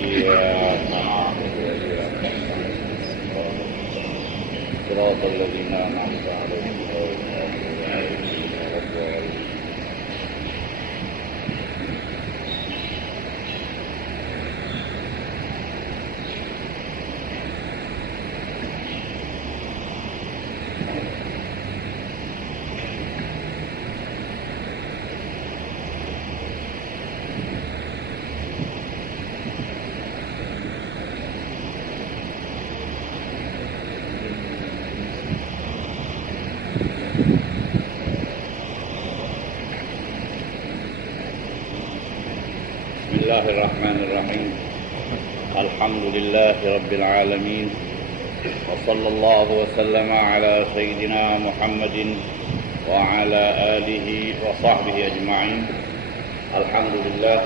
إياك نعبد وإياك نستعين صراط الذين أنعمت عليهم غير المغضوب عليهم ولا الضالين. Bismillahirrahmanirrahim. Alhamdulillahi Rabbil Alamin. Wa sallallahu wa sallama ala Sayyidina Muhammadin wa ala alihi wa sahbihi ajma'in. Alhamdulillah,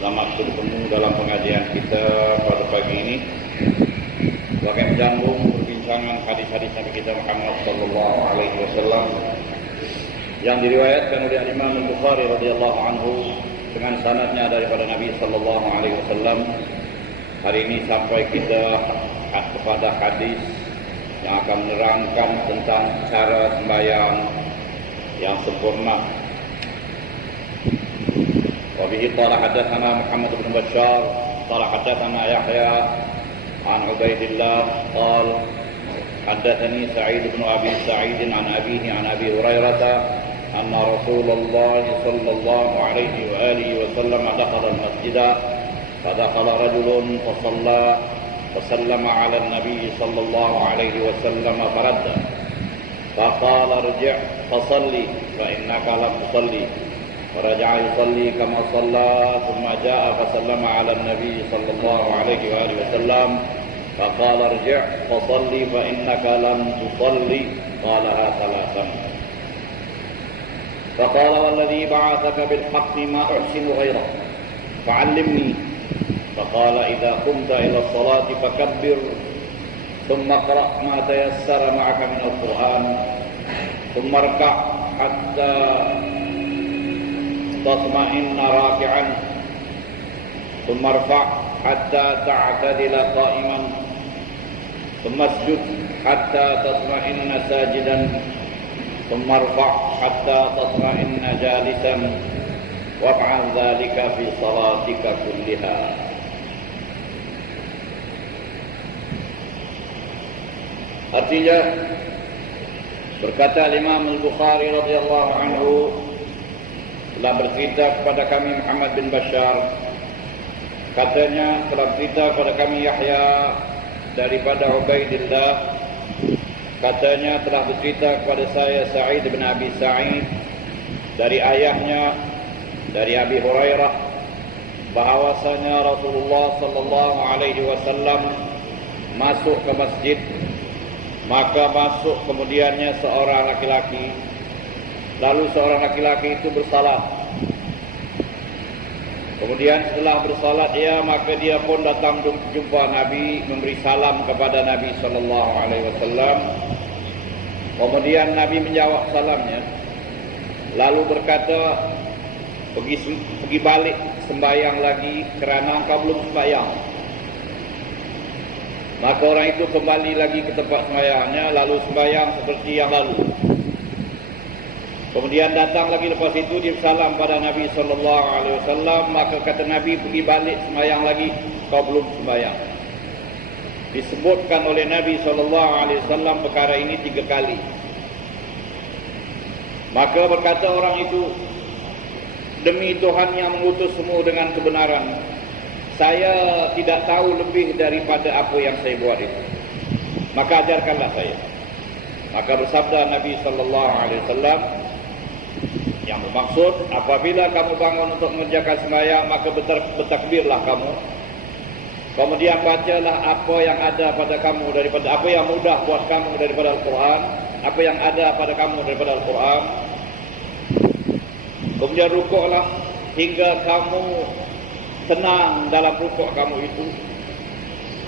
selamat bertemu dalam pengajian kita pada pagi ini. Sebagai menyambung perbincangan hadis-hadis Nabi kita Muhammad sallallahu alaihi wasallam yang diriwayatkan oleh Imam Al-Bukhari radhiyallahu anhu dengan sanadnya daripada Nabi sallallahu alaihi wasallam. Hari ini sampai kita kepada hadis yang akan menerangkan tentang cara sembahyang yang sempurna. Wa bihi qala hadatsana Muhammad bin Bashar qala hadatsana Yahya an Ubaidillah qala hadatsani Sa'id bin Abi Sa'id an abihi an Abi Hurairah أن رسول الله صلى الله عليه وآله وسلم دخل المسجد فدخل رجل فصلى وسلم على النبي صلى الله عليه وسلم فرد فقال ارجع فصلي فإنك لم تصلي فرجع يصلي كما صلى ثم جاء فسلم على النبي صلى الله عليه وآله وسلم فقال ارجع فصلي فإنك لم تصلي قالها ثلاثا فقال والذي بعثك بالحق ما أحسن غيره فعلمني فقال إذا قمت إلى الصلاة فكبر ثم اقرأ ما تيسر معك من القرآن ثم اركع حتى تطمئن راكعا ثم ارفع حتى تعتدل قائما ثم اسجد حتى تطمئن ساجدا ثم ارفع حتى تطمئن جالسا وافعل ذلك في صلاتك كلها. Artinya berkata Imam Al-Bukhari radhiyallahu anhu telah bercerita kepada kami Muhammad bin Bashar, katanya telah bercerita kepada kami Yahya daripada Ubaidillah, katanya telah bercerita kepada saya Sa'id bin Abi Sa'id dari ayahnya dari Abi Hurairah bahawasanya Rasulullah sallallahu alaihi wasallam masuk ke masjid, maka masuk kemudiannya seorang laki-laki, lalu seorang laki-laki itu bersalat. Kemudian setelah bersalat maka dia pun datang jumpa Nabi, memberi salam kepada Nabi sallallahu alaihi wasallam. Kemudian Nabi menjawab salamnya, lalu berkata, pergi balik sembahyang lagi kerana engkau belum sembahyang. Maka orang itu kembali lagi ke tempat sembahyangnya, lalu sembahyang seperti yang lalu. Kemudian datang lagi lepas itu dia salam pada Nabi sallallahu alaihi wasallam, maka kata Nabi, pergi balik sembahyang lagi, kau belum sembahyang. Disebutkan oleh Nabi sallallahu alaihi wasallam perkara ini 3 kali. Maka berkata orang itu, demi Tuhan yang mengutus semua dengan kebenaran, saya tidak tahu lebih daripada apa yang saya buat itu. Maka ajarkanlah saya. Maka bersabda Nabi sallallahu alaihi wasallam, yang bermaksud apabila kamu bangun untuk mengerjakan sembahyang, maka bertakbirlah kamu. Kemudian bacalah apa yang ada pada kamu daripada apa yang mudah buat kamu daripada Al-Quran, apa yang ada pada kamu daripada Al-Quran. Kemudian rukuklah hingga kamu tenang dalam rukuk kamu itu.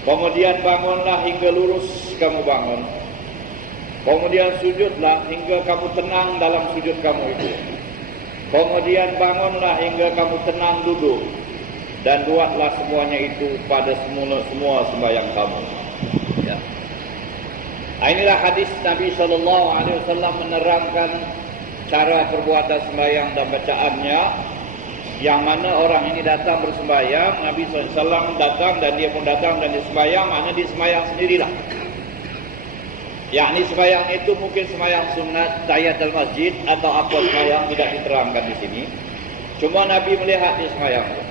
Kemudian bangunlah hingga lurus kamu bangun. Kemudian sujudlah hingga kamu tenang dalam sujud kamu itu. Kemudian bangunlah hingga kamu tenang duduk. dan buatlah semuanya itu pada semua sembahyang kamu. Ya. Inilah hadis Nabi SAW menerangkan cara perbuatan sembahyang dan bacaannya, yang mana orang ini datang bersembahyang, Nabi SAW datang dan dia pun datang dan dia sembahyang, maknanya dia sembahyang sendirilah. Yakni sembahyang itu mungkin sembahyang sunat, tahiyatul masjid atau apa sembahyang tidak diterangkan di sini. Cuma Nabi melihat dia sembahyang.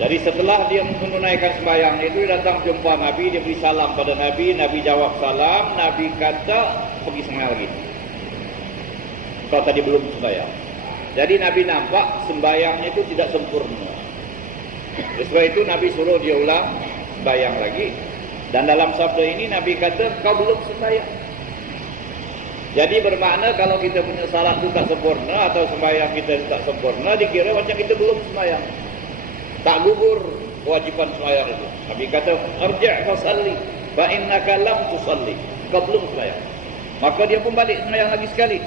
Jadi setelah dia menunaikan sembahyang itu, dia datang jumpa Nabi, dia beri salam pada Nabi, Nabi jawab salam, Nabi kata pergi sembahyang lagi. Kalau tadi belum sembahyang. Jadi Nabi nampak sembahyangnya itu tidak sempurna. Sebab itu Nabi suruh dia ulang sembahyang lagi. Dan dalam sabda ini Nabi kata kau belum sembahyang. Jadi bermakna kalau kita punya salat itu tak sempurna atau sembahyang kita tak sempurna, dikira macam kita belum sembahyang. Tak gugur kewajiban sembahyang itu. Nabi kata arji' fasalli fa innaka lam tusalli. Kau belum sembahyang. Maka dia pun balik sembahyang lagi sekali.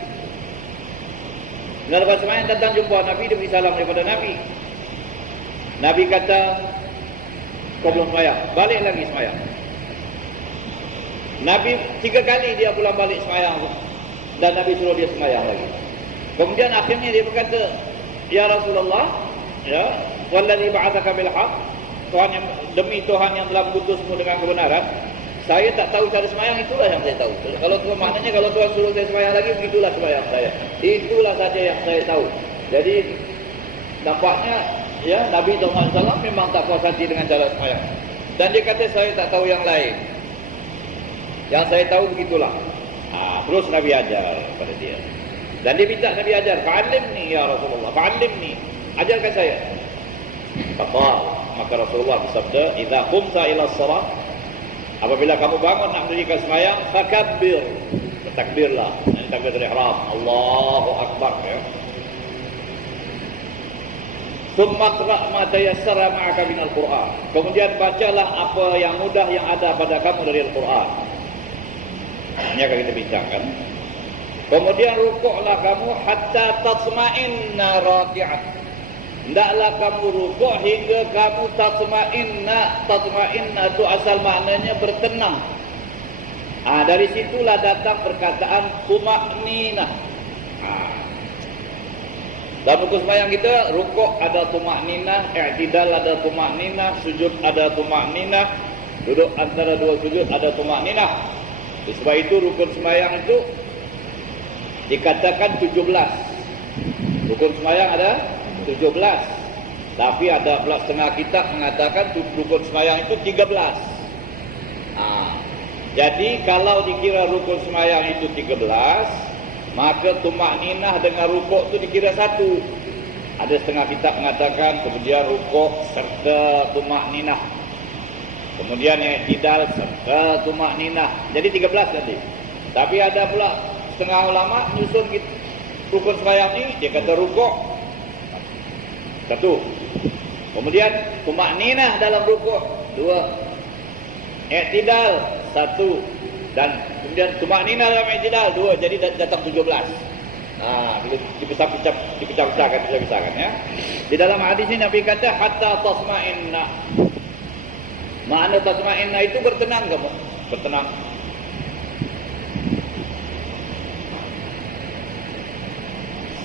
Dan lepas sembahyang datang jumpa Nabi, dia beri salam daripada Nabi. Nabi kata kau belum sembahyang. Balik lagi sembahyang. Nabi 3 kali dia pulang balik sembahyang dan Nabi suruh dia sembahyang lagi. Kemudian akhirnya dia berkata, ya Rasulullah, ya, wallazi ba'atsaka bil haqq, Tuhan yang, demi Tuhan yang telah mengutusmu dengan kebenaran, saya tak tahu cara sembahyang, itulah yang saya tahu. Kalau Tuhan, maknanya kalau Tuhan suruh saya sembahyang lagi, begitulah sembahyang saya. Itulah saja yang saya tahu. Jadi nampaknya ya Nabi SAW memang tak puas hati dengan cara sembahyang. Dan dia kata saya tak tahu yang lain. Yang saya tahu begitulah. Terus Nabi ajar pada dia. Dan dia minta Nabi ajar, fa'allimni ya Rasulullah, fa'allimni, ajarkan saya. Maka Rasulullah bersabda, idza qumta ila shalah, apabila kamu bangun nak mendirikan sembahyang, fakabbir, bertakbirlah. Ini takbiratul ihram, Allahu akbar, ya. Tsumma qra' ma tayassara ma'aka minal Qur'an. Kemudian bacalah apa yang mudah yang ada pada kamu dari Al-Qur'an. Ini akan kita bincangkan. Kemudian rukuklah kamu hatta tatma'inna raki'at. Hendaklah kamu rukuk hingga kamu tatma'inna. Tatma'inna itu asal maknanya bertenang. Dari situlah datang perkataan tuma'ninah. Dalam buku sembahyang kita, rukuk ada tuma'ninah, i'tidal ada tuma'ninah, sujud ada tuma'ninah, duduk antara dua sujud ada tuma'ninah. Sebab itu rukun sembahyang itu dikatakan 17. Rukun sembahyang ada 17. Tapi ada pula setengah kitab mengatakan rukun sembahyang itu 13. Jadi kalau dikira rukun sembahyang itu 13, maka tumakninah dengan rukuk itu dikira satu. Ada setengah kitab mengatakan kemudian rukuk serta tumakninah. Kemudian i'tidal serta tumakninah. Jadi 13 tadi. Tapi ada pula setengah ulama nyusun rukun sembahyang ini, dia kata rukuk satu. Kemudian tumakninah dalam rukuk 2. I'tidal 1 dan kemudian tumakninah dalam i'tidal 2. Jadi datang 17. Dipecah-pecahkan ya. Di dalam hadis ini Nabi kata hatta tasma'inna. Makna tatma'inna itu bertenang kamu, bertenang.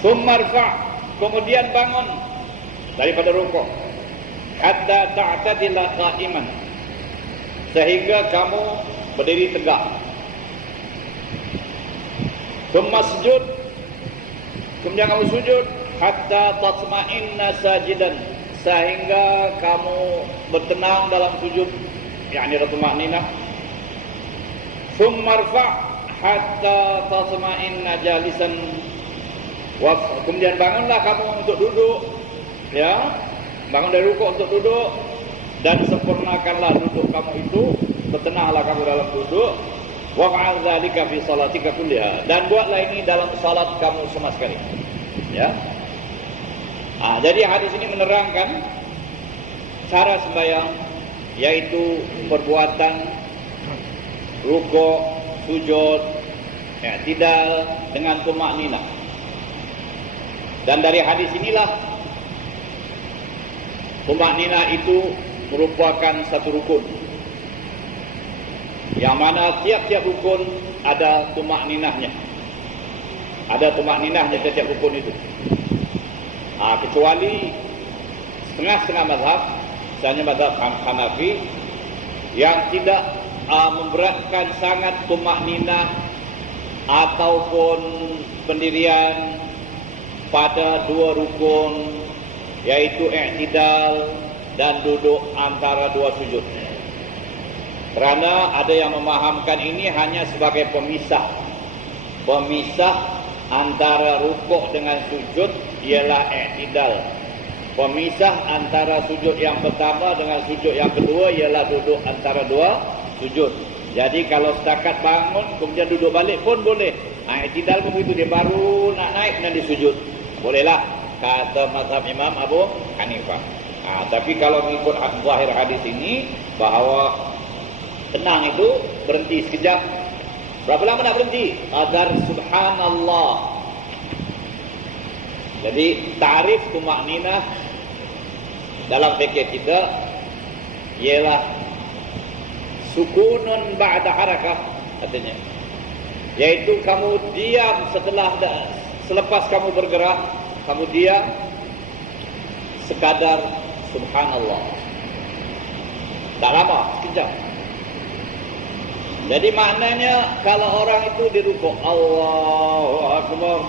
Summarfa', kemudian bangun daripada rukuk. Hatta ta'tadila qa'iman, sehingga kamu berdiri tegak. Summasjud, kemudian kamu sujud. Hatta tatma'inna sajidan, sehingga kamu bertenang dalam sujud, yakni tuma'ninah. Summarfa' hatta tatma'inna jalisan. Kemudian bangunlah kamu untuk duduk, ya, bangun dari rukuk untuk duduk dan sempurnakanlah duduk kamu itu, bertenanglah kamu dalam duduk. Waf'al dzalika fi salatika kulliha, dan buatlah ini dalam salat kamu semua sekali, ya. Jadi hadis ini menerangkan cara sembahyang, yaitu perbuatan rukuk, sujud, i'tidal dengan tumakninah. Dan dari hadis inilah tumakninah itu merupakan satu rukun, yang mana tiap-tiap rukun ada tumakninahnya. Ada tumakninahnya tiap-tiap rukun itu. Kecuali setengah-setengah mazhab, misalnya mazhab Hanafi, yang tidak memberatkan sangat tumakninah ataupun pendirian pada dua rukun, yaitu i'tidal dan duduk antara dua sujud. Kerana ada yang memahamkan ini hanya sebagai pemisah antara rukuk dengan sujud ialah i'tidal. Pemisah antara sujud yang pertama dengan sujud yang kedua ialah duduk antara dua sujud. Jadi kalau setakat bangun kemudian duduk balik pun boleh. I'tidal pun begitu, dia baru nak naik dan disujud. Bolehlah, kata mazhab Imam Abu Hanifah. Tapi kalau mengikut zahir hadis ini, bahawa tenang itu berhenti sekejap. Berapa lama nak berhenti? Agar subhanallah. Jadi tarif tumakninah dalam fikih kita ialah sukunun ba'da harakah, katanya. Yaitu kamu diam selepas kamu bergerak, kamu diam sekadar subhanallah. Tak lama, sekejap. Jadi maknanya kalau orang itu di rukuk, Allahu Akbar,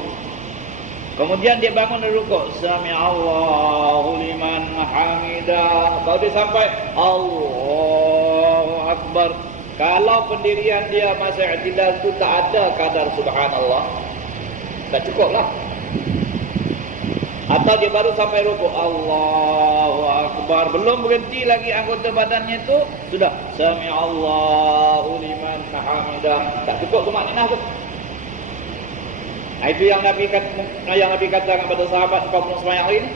kemudian dia bangun dari rukuk, Sami'allahu liman hamidah, baru dia sampai Allahu Akbar. Kalau pendirian dia masa i'tidal itu tak ada kadar subhanallah, tak cukup lah. Atau dia baru sampai rukuk, Allahu Akbar, belum berhenti lagi anggota badannya itu sudah Sami'allahu liman hamidah, tak cukup tumakninah tu. Itu yang Nabi katakan kepada sahabat kaum muslimin ini.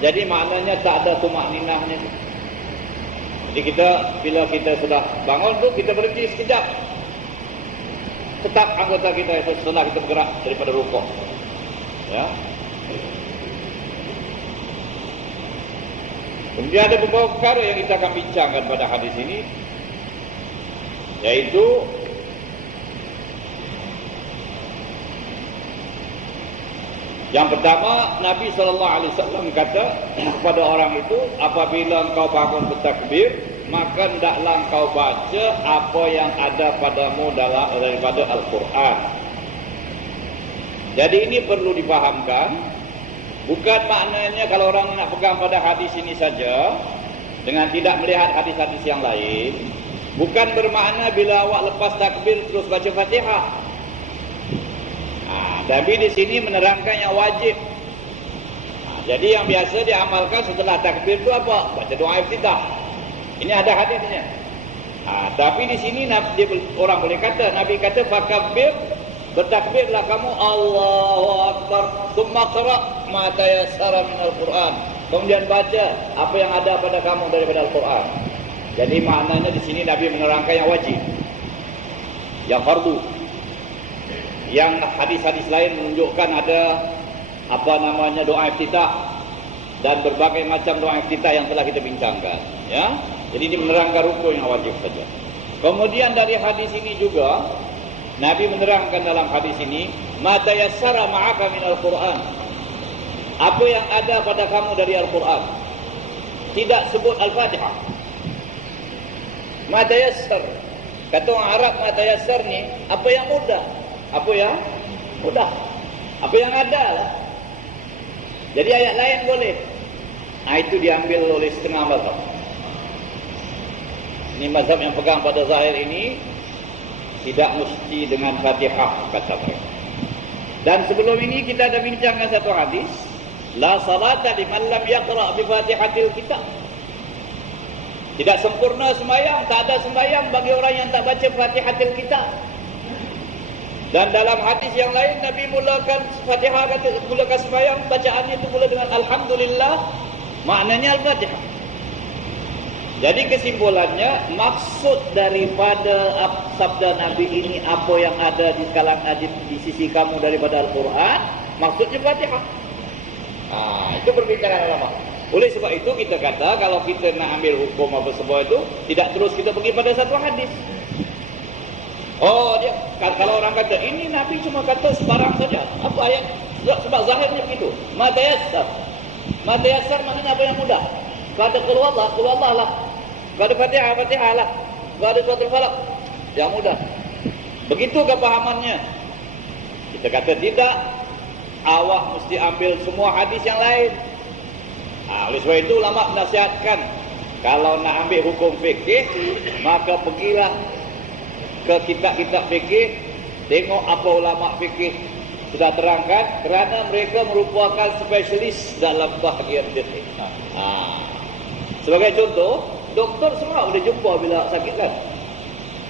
Jadi maknanya tak ada tumakninahnya. Jadi bila kita sudah bangun tu, kita berhenti sekejap. Tetap anggota kita setelah kita bergerak daripada rukuk. Ya. Kemudian ada beberapa perkara yang kita akan bincangkan pada hadis ini, yaitu yang pertama, Nabi SAW kata kepada orang itu, apabila engkau bangun bertakbir, maka hendaklah engkau baca apa yang ada padamu daripada Al-Quran. Jadi ini perlu difahamkan. Bukan maknanya kalau orang nak pegang pada hadis ini saja dengan tidak melihat hadis-hadis yang lain, bukan bermakna bila awak lepas takbir terus baca Fatihah. Tapi di sini menerangkan yang wajib. Jadi yang biasa diamalkan setelah takbir itu apa? Baca doa iftitah. Ini ada hadisnya. Tapi di sini orang boleh kata, Nabi kata fakabbir, bertakbirlah kamu Allahu Akbar, tsumma qra ma tayassara min al-Quran. Kemudian baca apa yang ada pada kamu daripada Al-Quran. Jadi maknanya di sini Nabi menerangkan yang wajib, yang fardu. Yang hadis-hadis lain menunjukkan ada doa iftitah dan berbagai macam doa iftitah yang telah kita bincangkan, ya. Jadi ini menerangkan rukun yang wajib saja. Kemudian dari hadis ini juga Nabi menerangkan dalam hadis ini, ma tayassara ma'aka min al-Quran. Apa yang ada pada kamu dari Al-Quran. Tidak sebut Al-Fatihah. Ma tayassar. Kata orang Arab, ma tayassar ni apa yang mudah. Apa yang mudah, apa yang ada lah. Jadi ayat lain boleh. Itu diambil oleh setengah mazhab. Ini mazhab yang pegang pada zahir ini, tidak mesti dengan Fatihah, kata mereka. Dan sebelum ini kita ada bincangkan satu hadis, la salata liman lam yaqra bi Fatihatil kitab. Tidak sempurna sembahyang, tak ada sembahyang bagi orang yang tak baca Fatihatil kitab. Dan dalam hadis yang lain Nabi mulakan Fatihah, mulakan sembahyang, bacaannya itu mula dengan Alhamdulillah, maknanya Al-Fatihah. Jadi kesimpulannya, maksud daripada sabda Nabi ini apa yang ada di kalangan di sisi kamu daripada Al-Quran, maksudnya Fatihah. Itu perbincangan ulama. Oleh sebab itu kita kata kalau kita nak ambil hukum apa semua itu, tidak terus kita pergi pada satu hadis. Oh, dia kalau orang kata ini Nabi cuma kata sebarang saja. Apa ayat? Sebab zahirnya begitu. Ma tayassar. Ma tayassar maknanya apa yang mudah. Kalau ada qul huwallah lah. Kalau ada Fatihah lah. Kalau ada suratul Falaq, yang mudah. Begitu kepahamannya. Kita kata tidak. Awak mesti ambil semua hadis yang lain. Oleh sebab itu ulama menasihatkan, kalau nak ambil hukum fikih, maka pergilah ke kitab-kitab fikih, tengok apa ulama fikih sudah terangkan, kerana mereka merupakan spesialis dalam bahagian fikih. Sebagai contoh, doktor semua boleh jumpa bila sakit kan.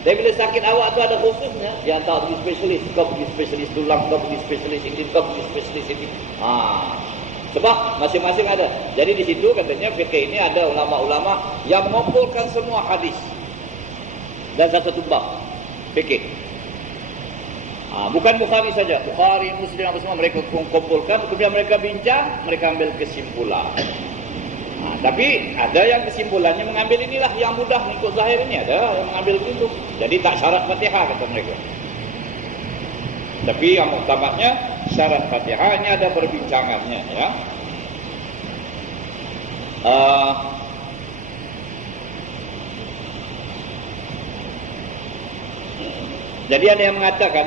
Dan bila sakit awak tu ada khususnya, dia hantar pergi spesialis, kau pergi spesialis tulang, kau pergi spesialis ini, kau pergi spesialis ini. Sebab masing-masing ada. Jadi di situ katanya fikih ini ada ulama-ulama yang mengumpulkan semua hadis dan satu bab fikih. Bukan Bukhari saja, Bukhari, Muslim apa semua mereka kumpulkan, kemudian mereka bincang, mereka ambil kesimpulan. Tapi ada yang kesimpulannya mengambil inilah yang mudah ikut zahir ini, ada yang mengambil begitu. Jadi tak syarat Fatihah kata mereka. Tapi yang muktamadnya syarat Fatihah, ini ada perbincangannya ya. Jadi ada yang mengatakan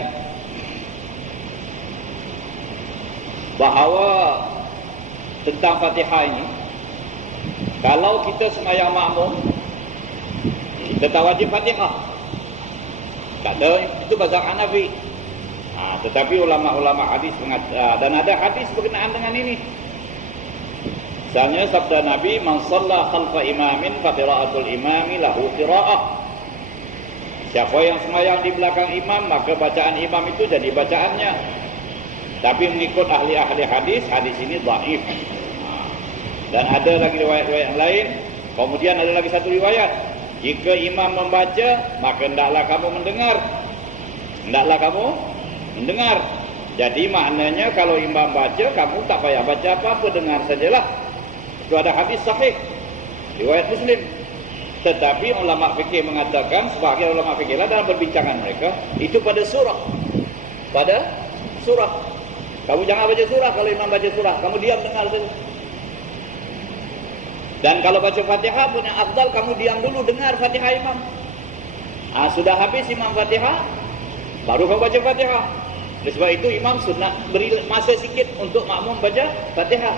bahawa tentang Fatihah ini, kalau kita sembahyang makmum, kita tak wajib Fatihah. Kata itu mazhab Hanafi. Tetapi ulama-ulama hadis dan ada hadis berkenaan dengan ini. Misalnya sabda Nabi, "Man shalla khalfa imamin fa qira'atul imami lahu qira'ah." Siapa yang sembahyang di belakang imam, maka bacaan imam itu jadi bacaannya. Tapi mengikut ahli-ahli hadis, hadis ini dhaif. Dan ada lagi riwayat-riwayat yang lain. Kemudian ada lagi satu riwayat, jika imam membaca, maka hendaklah kamu mendengar. Hendaklah kamu mendengar. Jadi maknanya kalau imam baca, kamu tak payah baca apa-apa, dengar sajalah. Itu ada hadis sahih riwayat Muslim. Tetapi ulama fikih mengatakan, sebagian ulama fikih lah dalam perbincangan mereka, itu pada surah. Pada surah. Kamu jangan baca surah kalau imam baca surah, kamu diam dengar saja. Dan kalau baca Fatihah punya afdal, kamu diam dulu dengar Fatihah imam. Sudah habis imam Fatihah, baru kamu baca Fatihah. Oleh sebab itu imam sunat beri masa sikit untuk makmum baca Fatihah.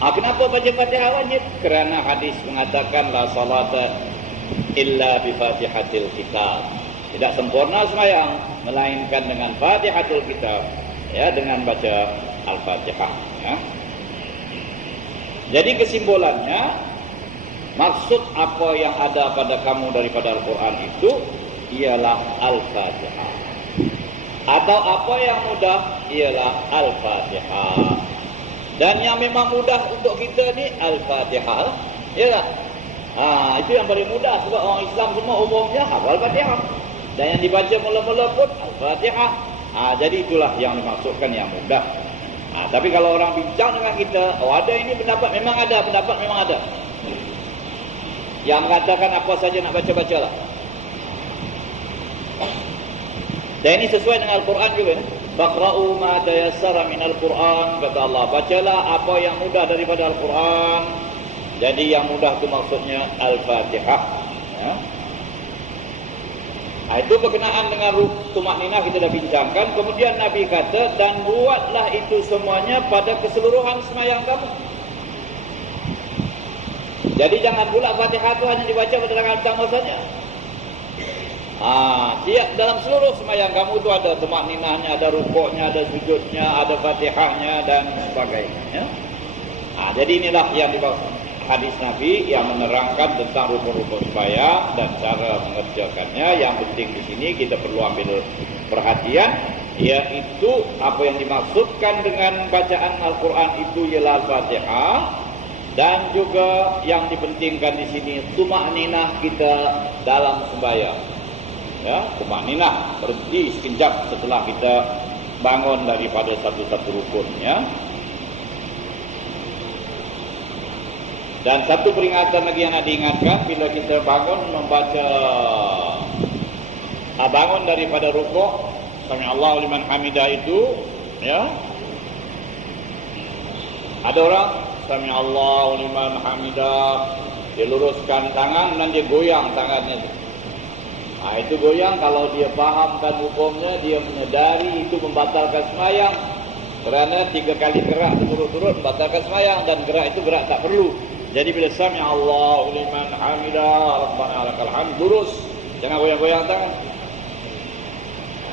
Kenapa baca Fatihah wajib? Kerana hadis mengatakan la salata illa bi Fatihatil kitab. Tidak sempurna sembahyang melainkan dengan Fatihatul kitab, ya, dengan baca Al-Fatihah, ya. Jadi kesimpulannya, maksud apa yang ada pada kamu daripada Al-Quran itu ialah Al-Fatihah. Atau apa yang mudah ialah Al-Fatihah. Dan yang memang mudah untuk kita ni Al-Fatihah, ya tak? Itu yang paling mudah, sebab orang Islam semua umumnya hafal Al-Fatihah. Dan yang dibaca mula-mula pun Al-Fatihah. Jadi itulah yang dimaksudkan yang mudah. Tapi kalau orang bincang dengan kita, ada ini pendapat, memang ada pendapat, memang ada yang mengatakan apa saja nak baca-bacalah. Dan ini sesuai dengan Al-Quran juga. Faqra'u ma tayassara minal Quran, kata Allah, bacalah apa yang mudah daripada Al-Quran. Jadi yang mudah itu maksudnya Al-Fatihah, ya. Itu berkenaan dengan tumakninah kita dah bincangkan. Kemudian Nabi kata, dan buatlah itu semuanya pada keseluruhan sembahyang kamu. Jadi jangan pula Fatihah itu hanya dibaca pada rakaat pertama saja. Tiap dalam seluruh sembahyang kamu itu ada tumakninahnya, ada rukuknya, ada sujudnya, ada Fatihahnya dan sebagainya. Jadi inilah yang dimaksud hadis Nabi yang menerangkan tentang rukun-rukun sembahyang dan cara mengerjakannya. Yang penting di sini kita perlu ambil perhatian, yaitu apa yang dimaksudkan dengan bacaan Al-Quran itu ialah Al-Fatihah, dan juga yang dipentingkan di sini tumakninah kita dalam sembahyang. Ya, tumakninah, berhenti sekejap setelah kita bangun daripada satu-satu rukun, ya. Dan satu peringatan lagi yang nak diingatkan, bila kita bangun membaca bangun daripada rukuk, sami Allahu liman hamidah itu, ya. Ada orang sami Allahu liman hamidah, dia luruskan tangan dan dia goyang tangannya itu. Itu goyang, kalau dia fahamkan hukumnya, dia menyedari itu membatalkan sembahyang. Kerana 3 kali gerak turut-turut membatalkan sembahyang, dan gerak itu gerak tak perlu. Jadi bila sami Allahu liman hamidah rabbana lakal hamd, lurus, jangan goyang-goyang tangan.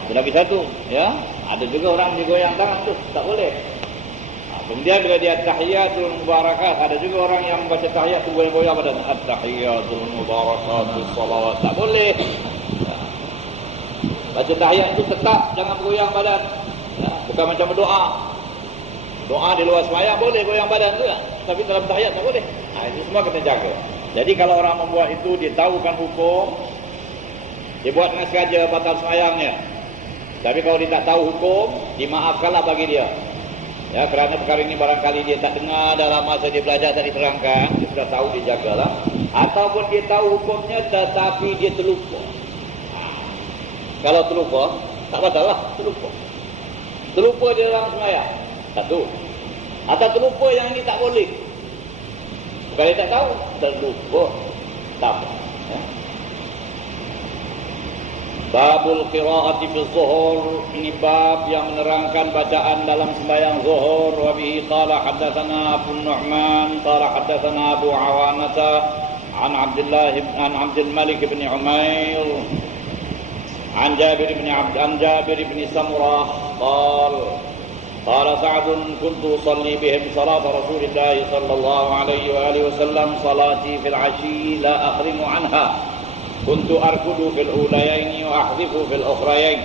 Itu lagi satu, ya. Ada juga orang digoyang tangan tu, tak boleh. Kemudian bila dia tahiyatul mubarakat, ada juga orang yang membaca tahiyat tu goyang-goyang badan. At-tahiyatul mubarakatus salawat, tak boleh. Baca tahiyat itu tetap jangan goyang badan. Bukan macam berdoa. Doa di luar sembahyang boleh goyang badan tu, tapi dalam tahiyat tak boleh. Ini semua kena jaga. Jadi kalau orang membuat itu, dia tahukan hukum, dia buat dengan sengaja batal sembahyangnya. Tapi kalau dia tak tahu hukum, dimaafkanlah bagi dia. Ya, kerana perkara ini barangkali dia tak dengar dalam masa dia belajar tak diterangkan, dia sudah tahu, dia jagalah. Ataupun dia tahu hukumnya tetapi dia terlupa. Kalau terlupa, tak batal lah, terlupa. Terlupa dia dalam sembahyang, satu. Atau terlupa yang ini tak boleh. Bukan dia tak tahu, terlupa. Tak apa. Ya. Babul qiraati fi zuhur, ini bab yang menerangkan bacaan dalam sembahyang zuhur. Wa bihi qala hadatsana Abu Nu'man qala hadatsana Abu Awanata an Abdul Malik bin Umair an Jabir bin Samurah قال سعد كنت أصلي بهم صلاة رسول الله صلى الله عليه وآله وسلم صلاتي في العشي لا أخرم عنها كنت أركض في الأوليين وأحذف في الأخريين.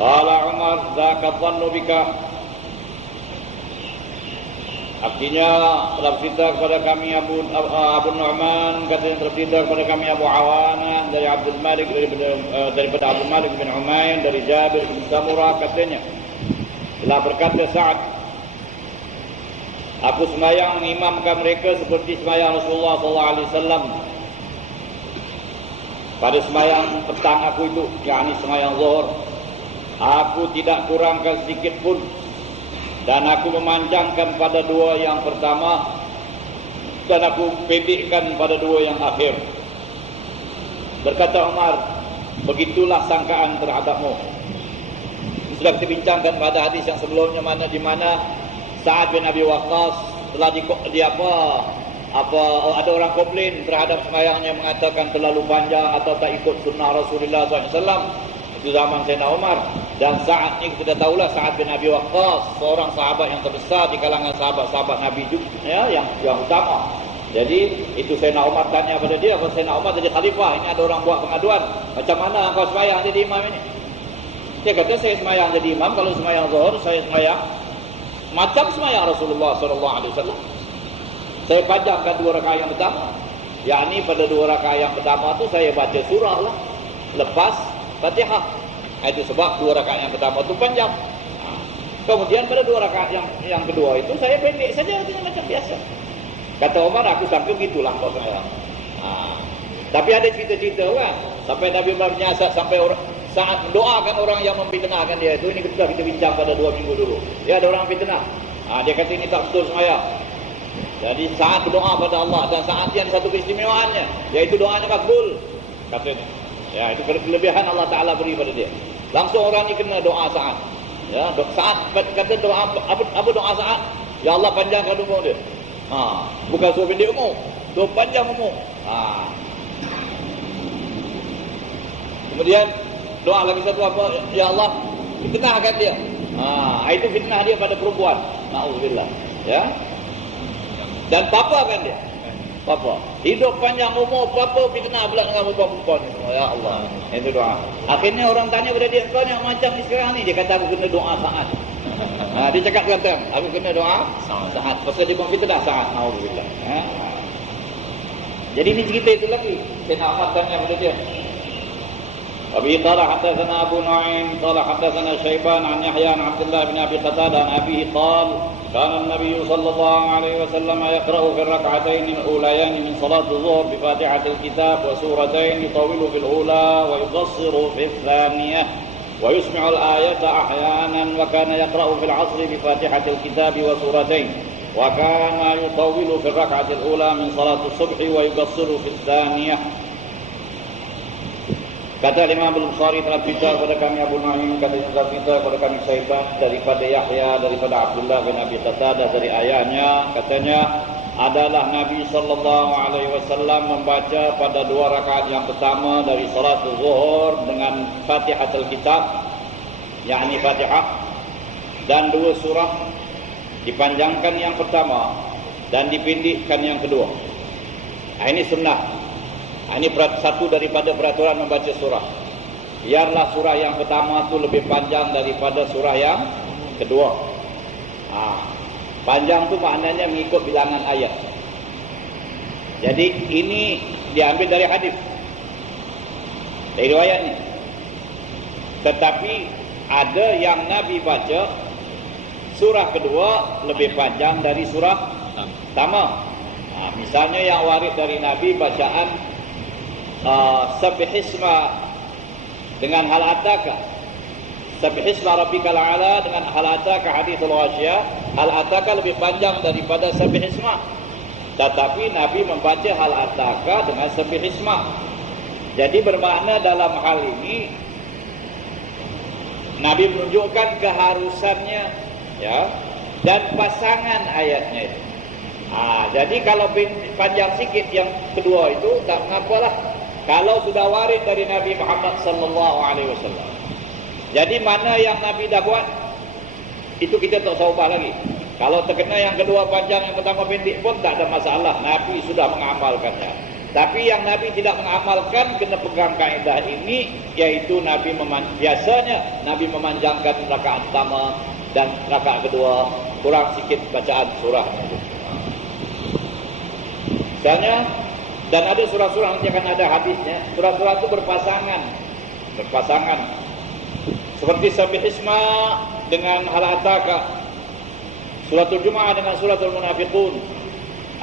قال عمر ذاك الظن بك. Artinya telah bercerita kepada kami Abu Nu'man, katanya telah bercerita kepada kami Abu Awanah dari Abdul Malik, daripada Abdul Malik bin Umair, dari Jabir bin Samurah, katanya telah berkata Sa'ad, aku sembahyang mengimamkan mereka seperti sembahyang Rasulullah SAW. Pada sembahyang petang aku itu, yakni sembahyang zuhur, aku tidak kurangkan sedikit pun, dan aku memanjangkan pada 2 yang pertama, dan aku pendekkan pada 2 yang akhir. Berkata Umar, begitulah sangkaan terhadapmu. Sudah kita bincangkan pada hadis yang sebelumnya, di mana Sa'ad bin Abi Waqqas telah ada orang komplain terhadap sembahyangnya, mengatakan terlalu panjang atau tak ikut sunnah Rasulullah SAW. Itu zaman Sayyidina Umar. Dan Sa'ad ni kita dah tahulah, Sa'ad bin Abi Waqqas, seorang sahabat yang terbesar di kalangan sahabat-sahabat Nabi juga, ya, yang utama. Jadi itu Sayyidina Umar tanya pada dia, kalau Sayyidina Umar jadi khalifah, ini ada orang buat pengaduan, macam mana kau sembahyang jadi imam ini? Dia kata, saya sembahyang jadi imam, kalau sembahyang zuhur saya sembahyang macam sembahyang Rasulullah SAW. Saya panjangkan 2 rakaat yang pertama, yakni pada 2 rakaat yang pertama tu saya baca surah lah lepas Fatihah. Itu sebab 2 rakaat yang pertama itu panjang. Kemudian pada 2 rakaat yang kedua itu saya pendek saja, macam biasa. Kata Umar, aku sangka begitulah kau sekarang. Tapi ada cerita-cerita kan, sampai Nabi Umar menyiasat sampai saat mendoakan orang yang memfitnahkan dia itu. Ini kita bincang pada 2 minggu dulu. Dia ada orang fitnah. Dia kata ini tak betul sembahyang. Jadi saat berdoa pada Allah, dan saat yang satu keistimewaannya, yaitu doanya makbul, katanya. Ya, itu kelebihan Allah Ta'ala beri pada dia. Langsung orang ni kena doa Sa'ad. Ya, Sa'ad kata doa, apa doa Sa'ad? Ya Allah, panjangkan umur dia. Bukan suruh pendek umur, suruh panjang umur. Kemudian doa lagi satu apa? Ya Allah, fitnahkan dia. Itu fitnah dia pada perempuan. Na'udzubillah. Ya. Dan papakan dia. Papa, hidup panjang umur, papa fitnah pula dengan perempuan. Ya Allah, itu doa. Akhirnya orang tanya pada dia, kau yang macam ni sekarang ni? Dia kata, aku kena doa Sa'ad. Dia cakap kata, aku kena doa Sa'ad. Pasal dia fitnah Sa'ad. Alhamdulillah. Jadi ini cerita itu lagi. Saya nak Ahmad tanya pada dia. Abi qala hadatsana Abu Nu'aim qala hadatsana Syaiban an Yahya an Abdullah bin Abi Qatadah an abihi qala كان النبي صلى الله عليه وسلم يقرأ في الركعتين الأوليين من صلاة الظهر بفاتحة الكتاب وسورتين يطول في الأولى ويقصر في الثانية ويسمع الآية أحيانا وكان يقرأ في العصر بفاتحة الكتاب وسورتين وكان يطول في الركعة الأولى من صلاة الصبح ويقصر في الثانية. Kata Imam Al-Bukhari telah berita kepada kami Abu Nu'aim, katanya telah berita kepada kami Syaibah daripada Yahya daripada Abdullah bin Abi Qatadah dari ayahnya, katanya adalah Nabi SAW membaca pada 2 rakaat yang pertama dari salat zuhur dengan Fatihatul Kitab, yakni Fatihah, dan 2 surah, dipanjangkan yang pertama dan dipendekkan yang kedua. Ini sunnah. Ini satu daripada peraturan membaca surah. Biarlah surah yang pertama itu lebih panjang daripada surah yang kedua. Panjang itu maknanya mengikut bilangan ayat. Jadi ini diambil dari hadis, dari riwayatnya. Tetapi ada yang Nabi baca surah kedua lebih panjang dari surah pertama. Misalnya yang warid dari Nabi bacaan Sabbihisma dengan hal ataka, Sabbihisma rabbikal a'la dengan hal ataka hadithul ghasyiyah. Hal ataka lebih panjang daripada Sabbihisma, tetapi Nabi membaca hal ataka dengan Sabbihisma. Jadi bermakna dalam hal ini Nabi menunjukkan keharusannya, ya, dan pasangan ayatnya itu. Jadi kalau panjang sikit yang kedua itu tak mengapalah. Kalau sudah warid dari Nabi Muhammad sallallahu alaihi wasallam. Jadi mana yang Nabi dah buat itu kita tak usah ubah lagi. Kalau terkena yang kedua panjang, yang pertama pendek pun tak ada masalah. Nabi sudah mengamalkannya. Tapi yang Nabi tidak mengamalkan kena pegang kaedah ini, yaitu biasanya Nabi memanjangkan rakaat pertama dan rakaat kedua, kurang sikit bacaan surah. Misalnya, dan ada surah-surah nanti akan ada hadisnya. Surah-surah itu berpasangan. Seperti Sabbihisma dengan Hal Ataka, Suratul Jumu'ah dengan Suratul Munafiqun,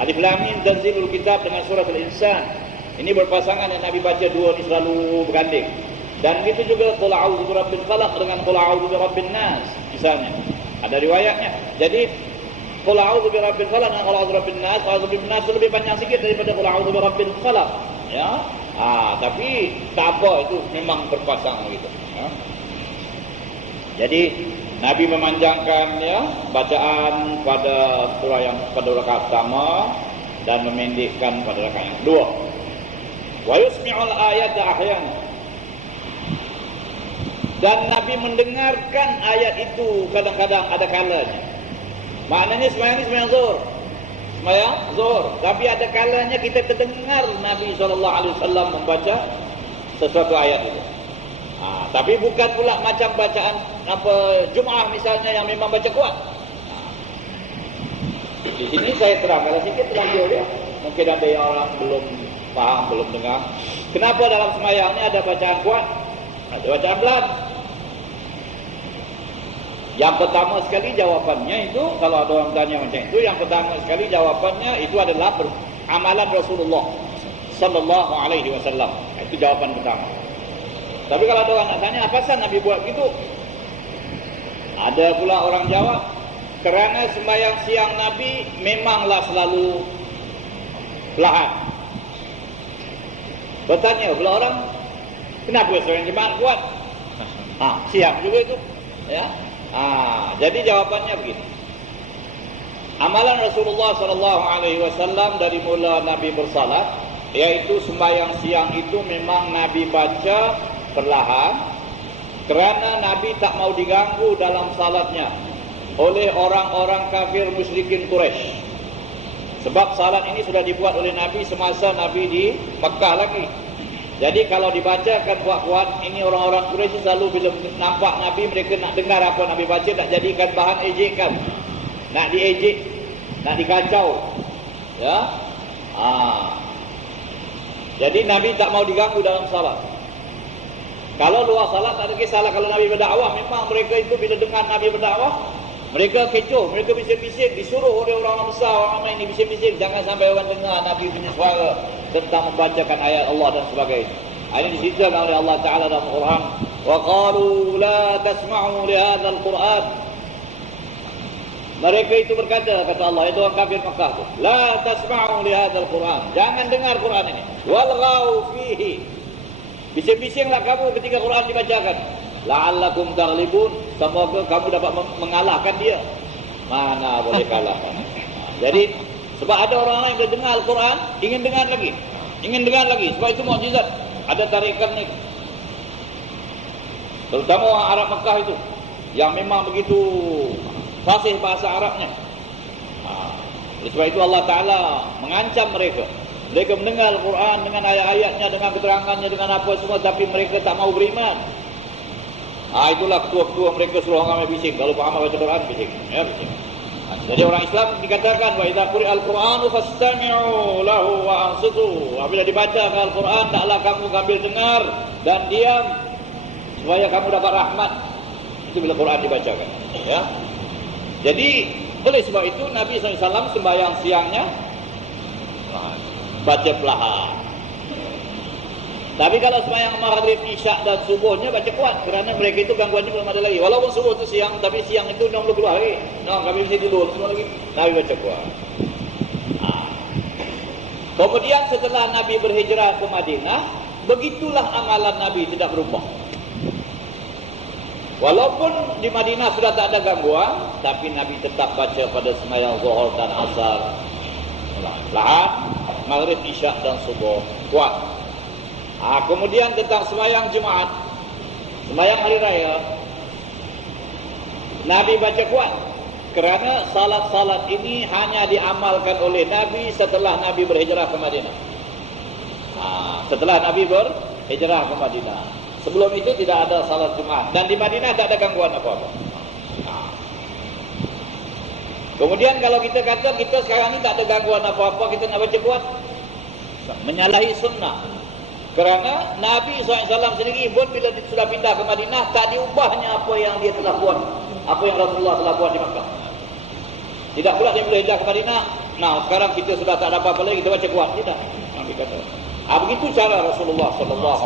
Alif Lam Mim Tanzilul Kitab dengan Suratul Insan. Ini berpasangan yang Nabi baca dua ni selalu berganding. Dan itu juga Qul A'udzu Birabbil Falaq dengan Qul A'udzu Birabbin Nas misalnya. Ada riwayatnya. Jadi Qul A'udzu Birabbil Falaq dan Qul A'udzu Birabbin Nas, Qul A'udzu Birabbin Nas lebih panjang sikit daripada Qul A'udzu Birabbil Falaq, ya. Tapi tak apa, itu memang berpasang gitu, ya. Jadi Nabi memanjangkan, ya, bacaan pada surah yang pada rakaat pertama dan memendekkan pada rakaat yang kedua. Wa yusmi'ul ayata ahyana. Dan Nabi mendengarkan ayat itu kadang-kadang, ada kalanya. Maknanya sembahyang ni sembahyang zuhur. Tapi ada kalanya kita terdengar Nabi SAW membaca sesuatu ayat itu. Tapi bukan pula macam bacaan Jumaah misalnya yang memang baca kuat. Di sini saya terangkan sikit terlanjur, ya. Mungkin ada yang orang belum faham, belum dengar. Kenapa dalam sembahyang ni ada bacaan kuat, ada bacaan pelan? Yang pertama sekali jawapannya itu, kalau ada orang tanya macam itu, yang pertama sekali jawapannya itu adalah amalan Rasulullah sallallahu alaihi wasallam. Itu jawapan pertama. Tapi kalau ada orang nak tanya apa pasal Nabi buat begitu? Ada pula orang jawab, kerana sembahyang siang Nabi memanglah selalu perlahan. Bertanya pula orang, kenapa sembahyang jemaah kuat? Siang juga itu, ya. Jadi jawabannya begini. Amalan Rasulullah SAW dari mula Nabi bersalat, yaitu sembahyang siang itu memang Nabi baca perlahan, kerana Nabi tak mau diganggu dalam salatnya oleh orang-orang kafir musyrikin Quraisy. Sebab salat ini sudah dibuat oleh Nabi semasa Nabi di Mekah lagi. Jadi kalau dibacakan kuat-kuat, ini orang-orang Quraisy selalu bila nampak Nabi, mereka nak dengar apa Nabi baca, nak jadikan bahan ejekan, nak diejek, nak dikacau, ya. Jadi Nabi tak mau diganggu dalam salat. Kalau luar salat tak ada kisahlah. Kalau Nabi berdakwah, memang mereka itu bila dengar Nabi berdakwah, Mereka kecoh, mereka bising-bising, disuruh oleh orang besar, orang ramai ini bising-bising, jangan sampai orang dengar Nabi punya suara tentang membacakan ayat Allah dan sebagainya. Ini diceritakan oleh Allah Ta'ala dalam Al-Quran. Wa qalu la tasma'u li hadzal Qur'an. Mereka itu berkata, kata Allah, itu orang kafir Makkah tu, la tasma'u li hadzal Qur'an. Jangan dengar Quran ini. Walghaw fihi. Bising-bisinglah kamu ketika Quran dibacakan. La'allakum taghlibun, semoga kamu dapat mengalahkan dia. Mana boleh kalahkan. Jadi sebab ada orang lain yang dengar Al-Quran, ingin dengar lagi, sebab itu mukjizat. Ada tarikan ni, terutama orang Arab Mekah itu yang memang begitu fasih bahasa Arabnya. Sebab itu Allah Ta'ala mengancam mereka. Mereka mendengar Al-Quran dengan ayat-ayatnya, dengan keterangannya, dengan apa semua, tapi mereka tak mau beriman. Itulah ketua-ketua mereka suruh orang ramai bising. Kalau faham baca Quran, bising. Ya, bising. Jadi orang Islam dikatakan, wa idza quri'al Qur'anu fastami'u lahu wa ansitu. Apabila dibaca Al-Quran, taklah kamu ambil dengar dan diam supaya kamu dapat rahmat. Itu bila Quran dibacakan. Ya. Jadi oleh sebab itu Nabi SAW sembahyang siangnya baca perlahan. Tapi kalau sembahyang maghrib, isyak dan subuhnya baca kuat, kerana mereka itu gangguannya belum ada lagi. Walaupun subuh itu siang, tapi siang itu belum keluar lagi. Kami mesti tidur semua lagi. Nabi baca kuat. Kemudian setelah Nabi berhijrah ke Madinah, begitulah amalan Nabi tidak berubah. Walaupun di Madinah sudah tak ada gangguan, tapi Nabi tetap baca pada sembahyang zuhur dan asar lahan, maghrib, isyak dan subuh kuat. Kemudian tentang sembahyang Jumaat, sembahyang hari raya, Nabi baca kuat, kerana salat-salat ini hanya diamalkan oleh Nabi setelah Nabi berhijrah ke Madinah. Setelah Nabi berhijrah ke Madinah, sebelum itu tidak ada salat Jumaat, dan di Madinah tak ada gangguan apa-apa. Kemudian kalau kita kata kita sekarang ni tak ada gangguan apa-apa, kita nak baca kuat, menyalahi sunnah. Kerana Nabi SAW sendiri pun bila sudah pindah ke Madinah, tak diubahnya apa yang dia telah buat, apa yang Rasulullah telah buat di Makkah. Tidak pula dia bila hijrah ke Madinah, sekarang kita sudah tak ada apa-apa lagi, kita baca kuat. Tidak. Nabi kata. Begitu cara Rasulullah SAW.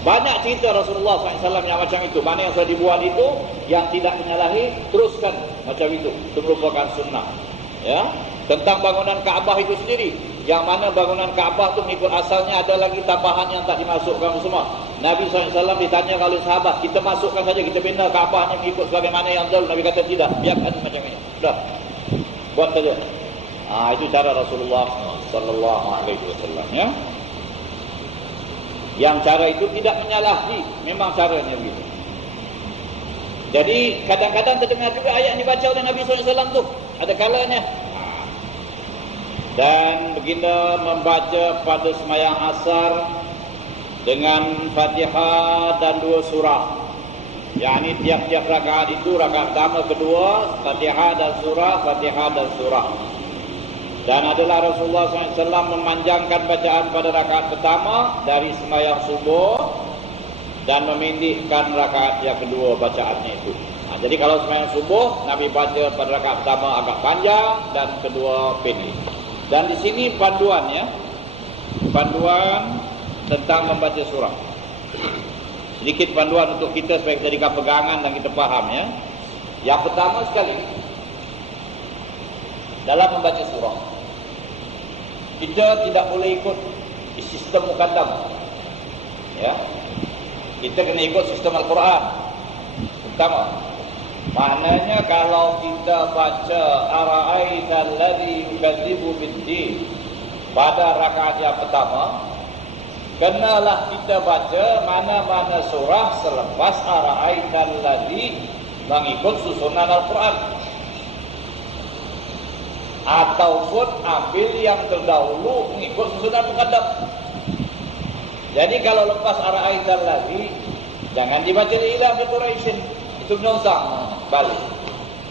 Banyak cerita Rasulullah SAW yang macam itu. Mana yang sudah dibuat itu, yang tidak menyalahi, teruskan macam itu. Itu merupakan sunnah. Ya. Tentang bangunan Kaabah itu sendiri, yang mana bangunan Kaabah itu mengikut asalnya ada lagi tambahan yang tak dimasukkan semua. Nabi SAW ditanya oleh sahabat, kita masukkan saja, kita bina Kaabahnya mengikut sebagaimana yang dahulu. Nabi kata tidak, biarkan macam ini. Sudah, buat saja. Itu cara Rasulullah SAW. Ya. Yang cara itu tidak menyalahi, memang caranya begitu. Jadi kadang-kadang terdengar juga ayat yang dibaca oleh Nabi SAW tu, ada kalanya. Dan baginda membaca pada sembahyang asar dengan Fatihah dan 2 surah. yakni tiap-tiap rakaat itu, rakaat pertama, kedua, Fatihah dan surah, Fatihah dan surah. Dan adalah Rasulullah SAW memanjangkan bacaan pada rakaat pertama dari sembahyang subuh dan memendekkan rakaat yang kedua bacaannya itu. Jadi kalau sembahyang subuh, Nabi baca pada rakaat pertama agak panjang dan kedua pendek. Dan di sini panduannya, panduan tentang membaca surah. Sedikit panduan untuk kita supaya kita jadikan pegangan dan kita faham ya. Yang pertama sekali, dalam membaca surah, kita tidak boleh ikut sistem muqaddam. Ya. Kita kena ikut sistem Al-Quran. Pertama, maknanya kalau kita baca ara'aital ladzi yukadzibu bid-din pada rakaat yang pertama, kenalah kita baca mana-mana surah selepas ara'aital ladzi mengikut susunan Al-Quran, ataupun ambil yang terdahulu mengikut susunan muqaddam. Jadi kalau lepas ara'aital ladzi, jangan dibaca ila bi Quraisy, itu menyongsong balik.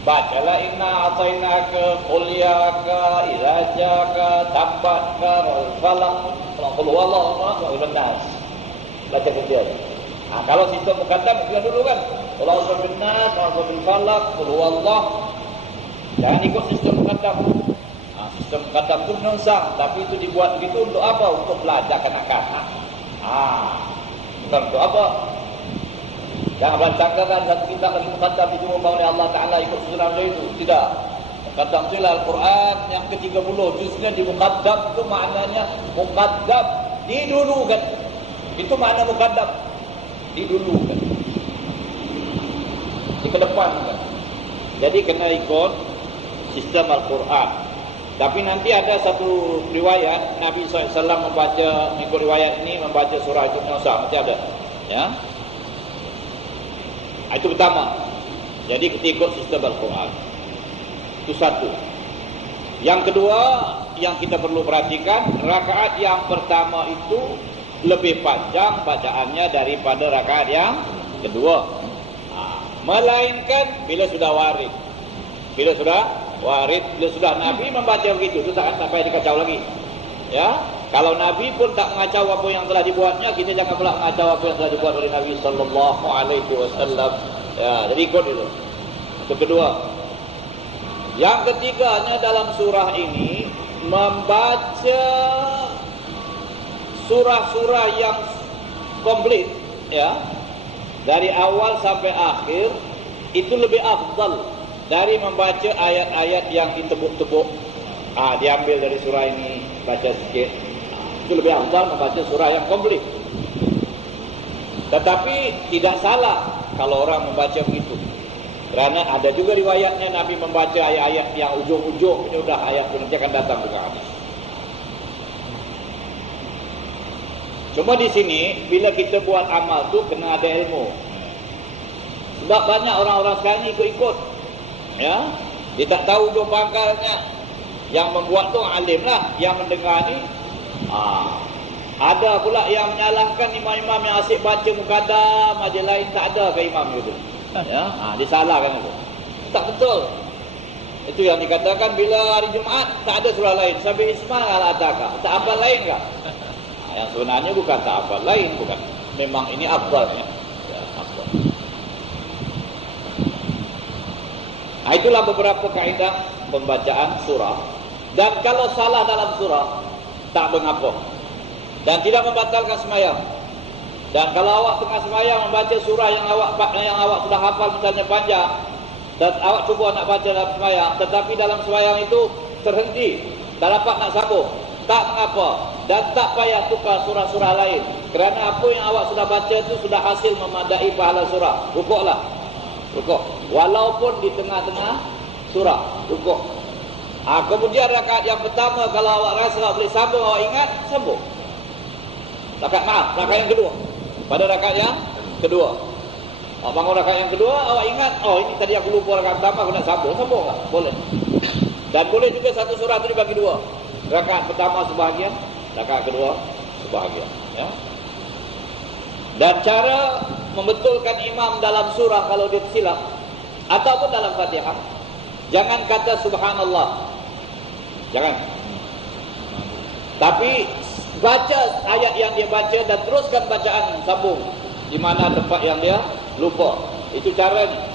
Bacalah inna atainaka, qul ya ka, idza jaka, tabbat ka, wal falaq, qul huwallahu ahad, wal nas. Baca kemudian. Kalau sistem muqaddam kita dulu kan, Qul a'udzu birabbin nas, a'udzu bil falaq, qul huwallah. Jangan ikut sistem muqaddam. Sistem muqaddam itu menungsang, tapi itu dibuat begitu untuk apa? Untuk belajar kanak-kanak. Bukan untuk apa? Jangan berantakan satu kitab lagi muqaddam diumumkan oleh Allah Ta'ala ikut susunan itu. Tidak. Muqaddam itu adalah Al-Quran yang ke-30. Justru di muqaddam itu maknanya muqaddam, didulukan. Itu makna muqaddam, didulukan, dikedepankan. Jadi kena ikut sistem Al-Quran. Tapi nanti ada satu riwayat Nabi SAW membaca, ikut riwayat ini membaca surah itu Musa, mesti ada. Ya. Itu pertama. Jadi kita ikut sistem Al-Quran. Itu satu. Yang kedua yang kita perlu perhatikan, rakaat yang pertama itu lebih panjang bacaannya daripada rakaat yang kedua. Melainkan bila sudah warid. Bila sudah warid, bila sudah Nabi membaca begitu, itu tak sampai dikacau lagi. Ya, kalau Nabi pun tak mengacau apa yang telah dibuatnya, kita jangan pula mengacau apa yang telah dibuat oleh Nabi sallallahu alaihi wasallam. Ya, jadi ikut itu. Itu kedua. Yang ketiganya dalam surah ini membaca surah-surah yang komplit, ya, dari awal sampai akhir itu lebih afdal dari membaca ayat-ayat yang ditebuk-tebuk. Diambil dari surah ini, baca sikit. Itu lebih afdal membaca surah yang komplit. Tetapi tidak salah kalau orang membaca begitu. Kerana ada juga riwayatnya Nabi membaca ayat-ayat yang ujung-ujung ini sudah ayat nanti akan datang juga hadis. Cuma di sini bila kita buat amal tu kena ada ilmu. Sebab banyak orang-orang sekarang ni ikut-ikut. Ya, dia tak tahu ujung pangkalnya. Yang membuat tu alim lah, yang mendengar ni ada pula yang menyalahkan imam-imam yang asyik baca muqaddam aja, lain tak ada ke imam gitu. Ya, disalahkan itu. Tak betul. Itu yang dikatakan bila hari Jumaat tak ada surah lain, sampai Isma al-Ataka. Tak apa lain kah? Yang sebenarnya bukan tak apa lain, bukan. Memang ini afdal ya. Afdal. Itulah beberapa kaedah pembacaan surah. Dan kalau salah dalam surah tak mengapa. Dan tidak membatalkan sembahyang. Dan kalau awak tengah sembahyang membaca surah yang awak sudah hafal misalnya panjang, dan awak cuba nak baca dalam sembahyang, tetapi dalam sembahyang itu terhenti, tak dapat nak sambung, tak mengapa. Dan tak payah tukar surah-surah lain. Kerana apa yang awak sudah baca itu sudah hasil memadai pahala surah. Rukuklah. Rukuk. Walaupun di tengah-tengah surah. Rukuk. Kemudian rakaat yang pertama kalau awak rasa awak boleh sambung, awak ingat, sambung. Rakaat yang kedua. Pada rakaat yang kedua, awak bangun rakaat yang kedua, awak ingat, ini tadi aku lupa rakaat pertama, aku nak sambung tak? Boleh. Dan boleh juga satu surah itu dibagi dua. Rakaat pertama sebahagian, rakaat kedua sebahagian. Ya. Dan cara membetulkan imam dalam surah kalau dia silap, ataupun dalam Fatihah, jangan kata subhanallah. Jangan. Tapi baca ayat yang dia baca dan teruskan bacaan sambung di mana tempat yang dia lupa. Itu caranya.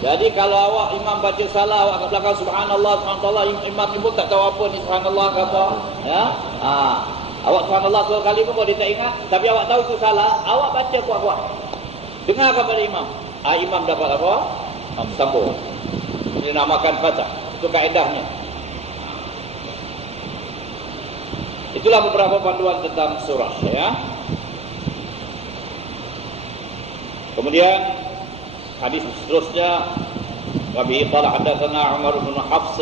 Jadi kalau awak imam baca salah, awak kat belakang subhanallah, subhanallah, imam ni pun tak tahu apa ni subhanallah ke apa. Ya. Awak subhanallah 10 kali pun dia tak ingat, tapi awak tahu itu salah, awak baca kuat-kuat. Dengarkan pada imam. Imam dapat apa? Sambung. Ini namakan fatah. Itu kaedahnya. Itulah beberapa panduan tentang surah, ya. Kemudian hadis seterusnya, wa bihi qala hadatsana Umar bin Hafs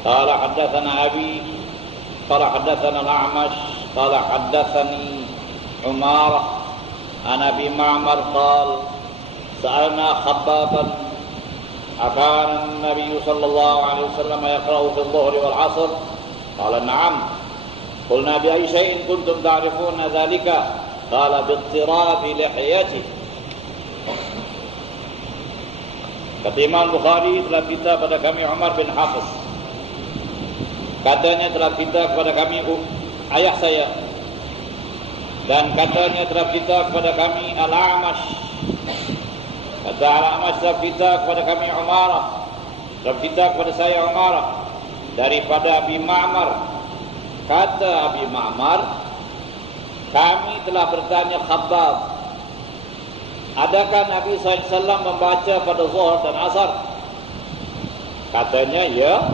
qala hadatsana Abi qala hadatsana Al-A'mash qala hadatsani Umar an Abi Ma'mar qala sa'alna Khabbaban akana an-nabiy sallallahu alaihi wasallam yaqra'u fi adh-dhuhri wal 'ashr qala na'am. Qulna bi ayyi shay'in kuntum ta'rifuna dhalika? Qala bi ittirabi lihiyati. Kata Imam Bukhari telah cerita pada kami Umar bin Hafs. Katanya telah cerita kepada kami ayah saya. Dan katanya telah cerita kepada kami Al-A'mash. Kata Al-A'mash dalam kita kepada kami Umarah, dalam kita kepada saya Umarah, daripada Abi Ma'mar. Kata Abi Ma'mar, kami telah bertanya Khabbab, adakah Nabi SAW membaca pada Zuhur dan Asar? Katanya, ya,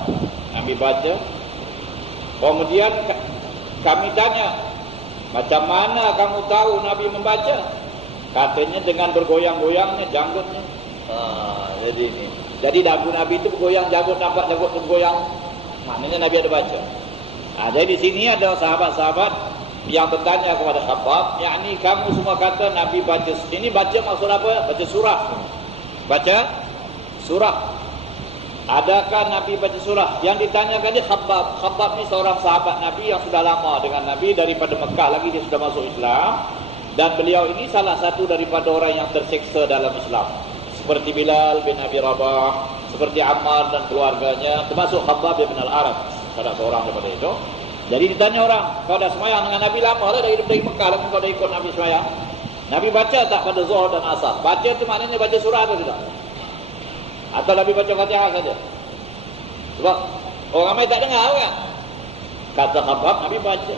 Nabi baca. Kemudian kami tanya, macam mana kamu tahu Nabi membaca? Katanya dengan bergoyang-goyangnya janggutnya. Jadi ini. Jadi dagu Nabi itu bergoyang, janggut nampak janggut itu bergoyang. Maknanya Nabi ada baca. Jadi di sini ada sahabat-sahabat yang bertanya kepada Khabbab, yakni kamu semua kata Nabi baca. Ini baca maksud apa? Baca surah. Baca surah. Adakah Nabi baca surah? Yang ditanyakan dia Khabbab. Khabbab ni seorang sahabat Nabi yang sudah lama dengan Nabi, daripada Mekah lagi dia sudah masuk Islam. Dan beliau ini salah satu daripada orang yang tersiksa dalam Islam, seperti Bilal bin Abi Rabah, seperti Ammar dan keluarganya, termasuk Khabbab bin Al-Arat, salah seorang daripada itu. Jadi ditanya orang, kau dah semayang dengan Nabi lama lah, dari Mekah lagi kau dah ikut Nabi semayang. Nabi baca tak pada Zuhur dan Asar? Baca itu maknanya baca surah atau tidak? Atau Nabi baca Fatihah saja? Sebab orang ramai tak dengar kan? Kata Khabbab, Nabi baca.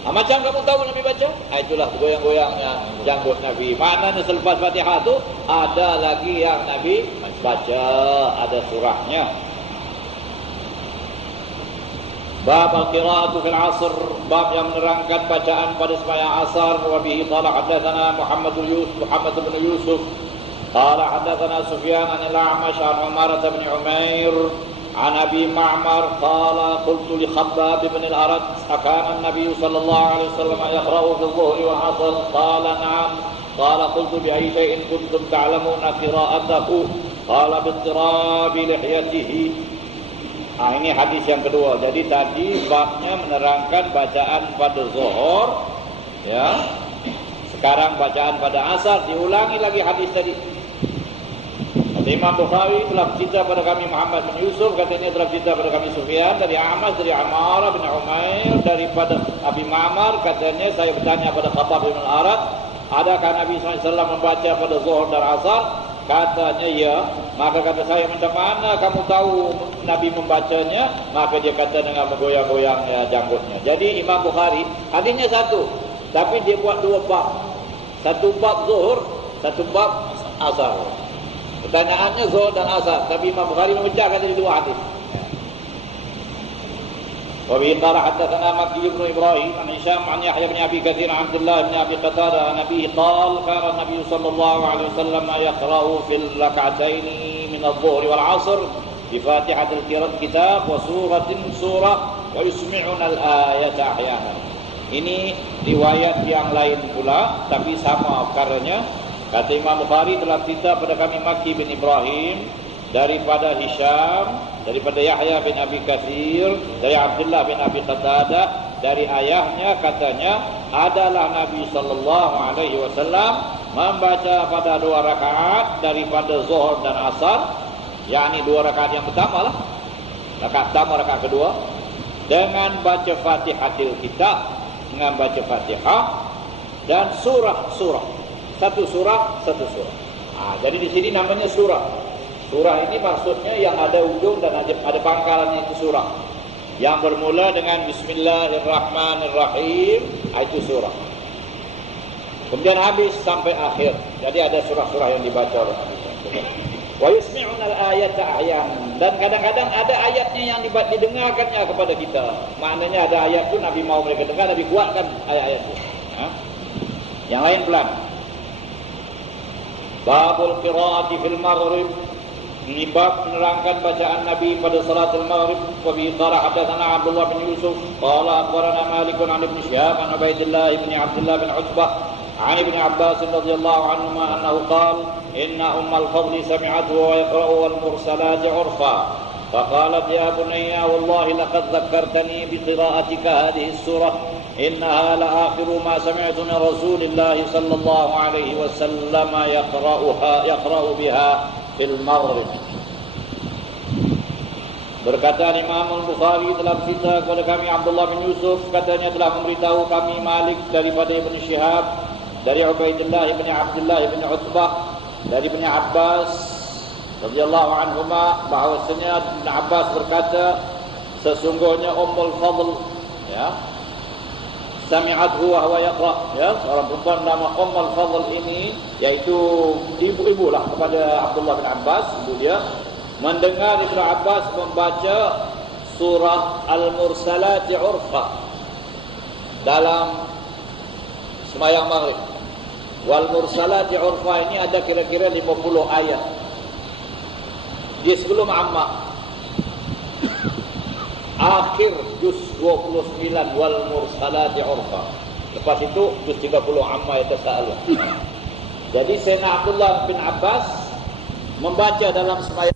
Macam kamu tahu Nabi baca? Itulah goyang-goyangnya janggut Nabi. Maknanya selepas Fatihah tu ada lagi yang Nabi baca, ada surahnya. Bab al-qira'atu fil 'asr, bab yang menerangkan bacaan pada sembahyang asar. Wa bihi qala hadatsana Muhammad bin Yusuf qala hadatsana Sufyan an al-A'mash an Umar bin Umair عن أبي معمر قال قلت لخباب بن الأرت أكان النبي صلى الله عليه وسلم يقرأ في الظهر والعصر؟ قال نعم. قال قلت بأي شيء كنتم تعلمون قراءته؟ قال باضطراب لحيته. Ini hadis yang kedua. Jadi tadi babnya menerangkan bacaan pada zuhur, ya. Sekarang bacaan pada asar, diulangi lagi hadis tadi. Imam Bukhari telah bercerita pada kami Muhammad bin Yusuf, katanya telah bercerita pada kami Sufyan dari A'mash dari Ammar bin Umair daripada Abi Ma'mar, katanya saya bertanya pada Khabbab bin Al-Arat, adakah Nabi SAW membaca pada Zuhur dan Asar? Katanya ya. Maka kata saya, macam mana kamu tahu Nabi membacanya? Maka dia kata dengan menggoyang-goyang janggutnya. Jadi Imam Bukhari hadisnya satu, tapi dia buat dua bab. Satu bab Zuhur, satu bab Asar. Pertanyaannya Zuhur dan Asar, tapi Imam Bukhari memecahkan jadi dua hadis. Wa bihi qala hadatsana Makki bin Ibrahim an Hisham an Yahya bin Abi Katsir an Abdullah bin Abi Qatadah an Nabi qala kana Nabi sallallahu alaihi wasallam yaqra'u fil rak'atayn min adh-dhuhr wal 'ashr bi Fatihatil kitab wa surah wa yusmi'una al-ayata ahyanan. Ini riwayat yang lain pula tapi sama perkaranya. Kata Imam Bukhari telah cerita pada kami Makki bin Ibrahim daripada Hisham, daripada Yahya bin Abi Katsir, dari Abdullah bin Abi Qatadah, dari ayahnya katanya adalah Nabi sallallahu alaihi wasallam membaca pada dua rakaat daripada Zuhur dan Asar, yakni dua rakaat yang pertama lah, rakaat pertama, rakaat kedua, dengan baca Fatihatil Kitab, dengan baca Fatihah dan surah-surah. Satu surah, satu surah. Jadi di sini namanya surah. Surah ini maksudnya yang ada ujung dan ada pangkalannya, itu surah. Yang bermula dengan Bismillahirrahmanirrahim, itu surah. Kemudian habis sampai akhir. Jadi ada surah-surah yang dibaca oleh Nabi. Wa yusmi'una al-ayata ahyan. Dan kadang-kadang ada ayatnya yang didengarkannya kepada kita. Maknanya ada ayat itu Nabi mau mereka dengar, Nabi kuatkan ayat-ayat itu. Yang lain pelan. Babul qira'ati fil maghrib, ini bab menerangkan bacaan Nabi pada salatul maghrib. Wa bi qala hadatsana Abdullah bin Yusuf qala akhbarana Malik an Ibn Shihab an Ubaidillah bin Abdullah bin Utbah an Ibn Abbas radhiyallahu anhuma annahu qala inna ummal fadli sami'athu wa yaqra'u wal mursalati 'urfa فقالت يا بني والله لقد ذكرتني بقراءتك هذه السورة إنها لآخر ما سمعت من رسول الله صلى الله عليه وسلم يقرأ بها في المغرب. Berkata Imam Al-Bukhari telah bercerita kepada kami Abdullah bin Yusuf, katanya telah memberitahu kami Malik daripada Ibn Shihab dari Ubaidillah bin Abdullah bin Utbah dari Ibnu Abbas radhiyallahu anhuma bahwasanya Ibnu Abbas berkata, sesungguhnya Ummul Fadl ya sami'athu wa huwa yaqra, ya, seorang perempuan nama Ummul Fadl ini, yaitu ibu lah kepada Abdullah bin Abbas, ibu dia, mendengar Ibnu Abbas membaca surah Al-Mursalati Urfa dalam sembahyang maghrib. Wal Mursalati Urfa ini ada kira-kira 50 ayat. Dia sebelum Amma, akhir juz 29 Wal Mursalati Urfa. Lepas itu juz 30 Amma Yatasaalun. Jadi Sayyidina Abdullah bin Abbas membaca dalam sembahyang.